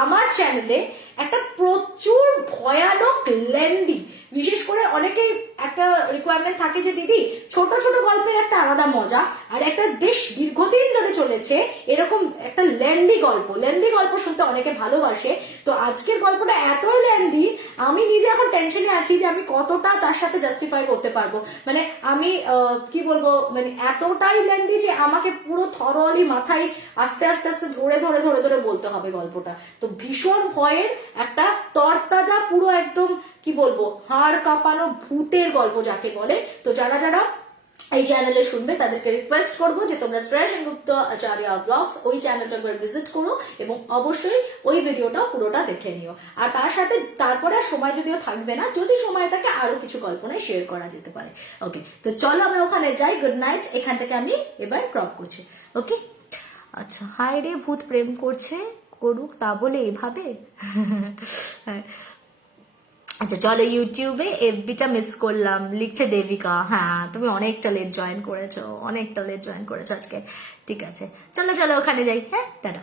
আমার চ্যানেলে একটা প্রচুর ভয়ানক লেন্দি, বিশেষ করে অনেকেই একটা রিকোয়ারমেন্ট থাকে যে দিদি ছোট ছোট গল্পের একটা আলাদা মজা, আর একটা বেশ দীর্ঘদিন ধরে চলেছে এরকম একটা লেন্দি গল্প শুনতে অনেকে ভালোবাসে। তো আজকের গল্পটা এতই লেন্দি, আমি নিজে এখন টেনশনে আছি যে আমি কতটা তার সাথে জাস্টিফাই করতে পারবো। মানে আমি কি বলবো, মানে এতটাই লেন্দি যে আমাকে পুরো থরলি মাথায় আস্তে আস্তে আস্তে ধরে ধরে ধরে ধরে বলতে হবে গল্পটা। তো ভীষণ ভয়ের একটা তরতাজা, পুরো একদম কি বলবো হাড় কাঁপানো ভূতের গল্প যাকে বলে। তো যারা যারা এই চ্যানেলে শুনবে তাদেরকে রিকোয়েস্ট করবো যে তোমরা শ্রেয়া সেনগুপ্ত আচার্য ব্লগস ওই চ্যানেলটা একবার ভিজিট করো এবং অবশ্যই ওই ভিডিওটা পুরোটা দেখে নিও। আর তার সাথে তারপরে আর সময় যদিও থাকবে না, যদি সময় থাকে আরো কিছু কল্পনায় শেয়ার করা যেতে পারে। ওকে, তো চলো আমরা ওখানে যাই। গুড নাইট, এখান থেকে আমি এবার ক্রপ করছি। ওকে, আচ্ছা, হায় রে ভূত প্রেম করছে, করুক তা বলে এভাবে। আচ্ছা চলো ইউটিউবে, এফবিটা মিস করলাম, লিখছে দেবিকা। হ্যাঁ, তুমি অনেকটা লেট জয়েন করেছো আজকে। ঠিক আছে, চলো চলো ওখানে যাই। হ্যাঁ, টাটা।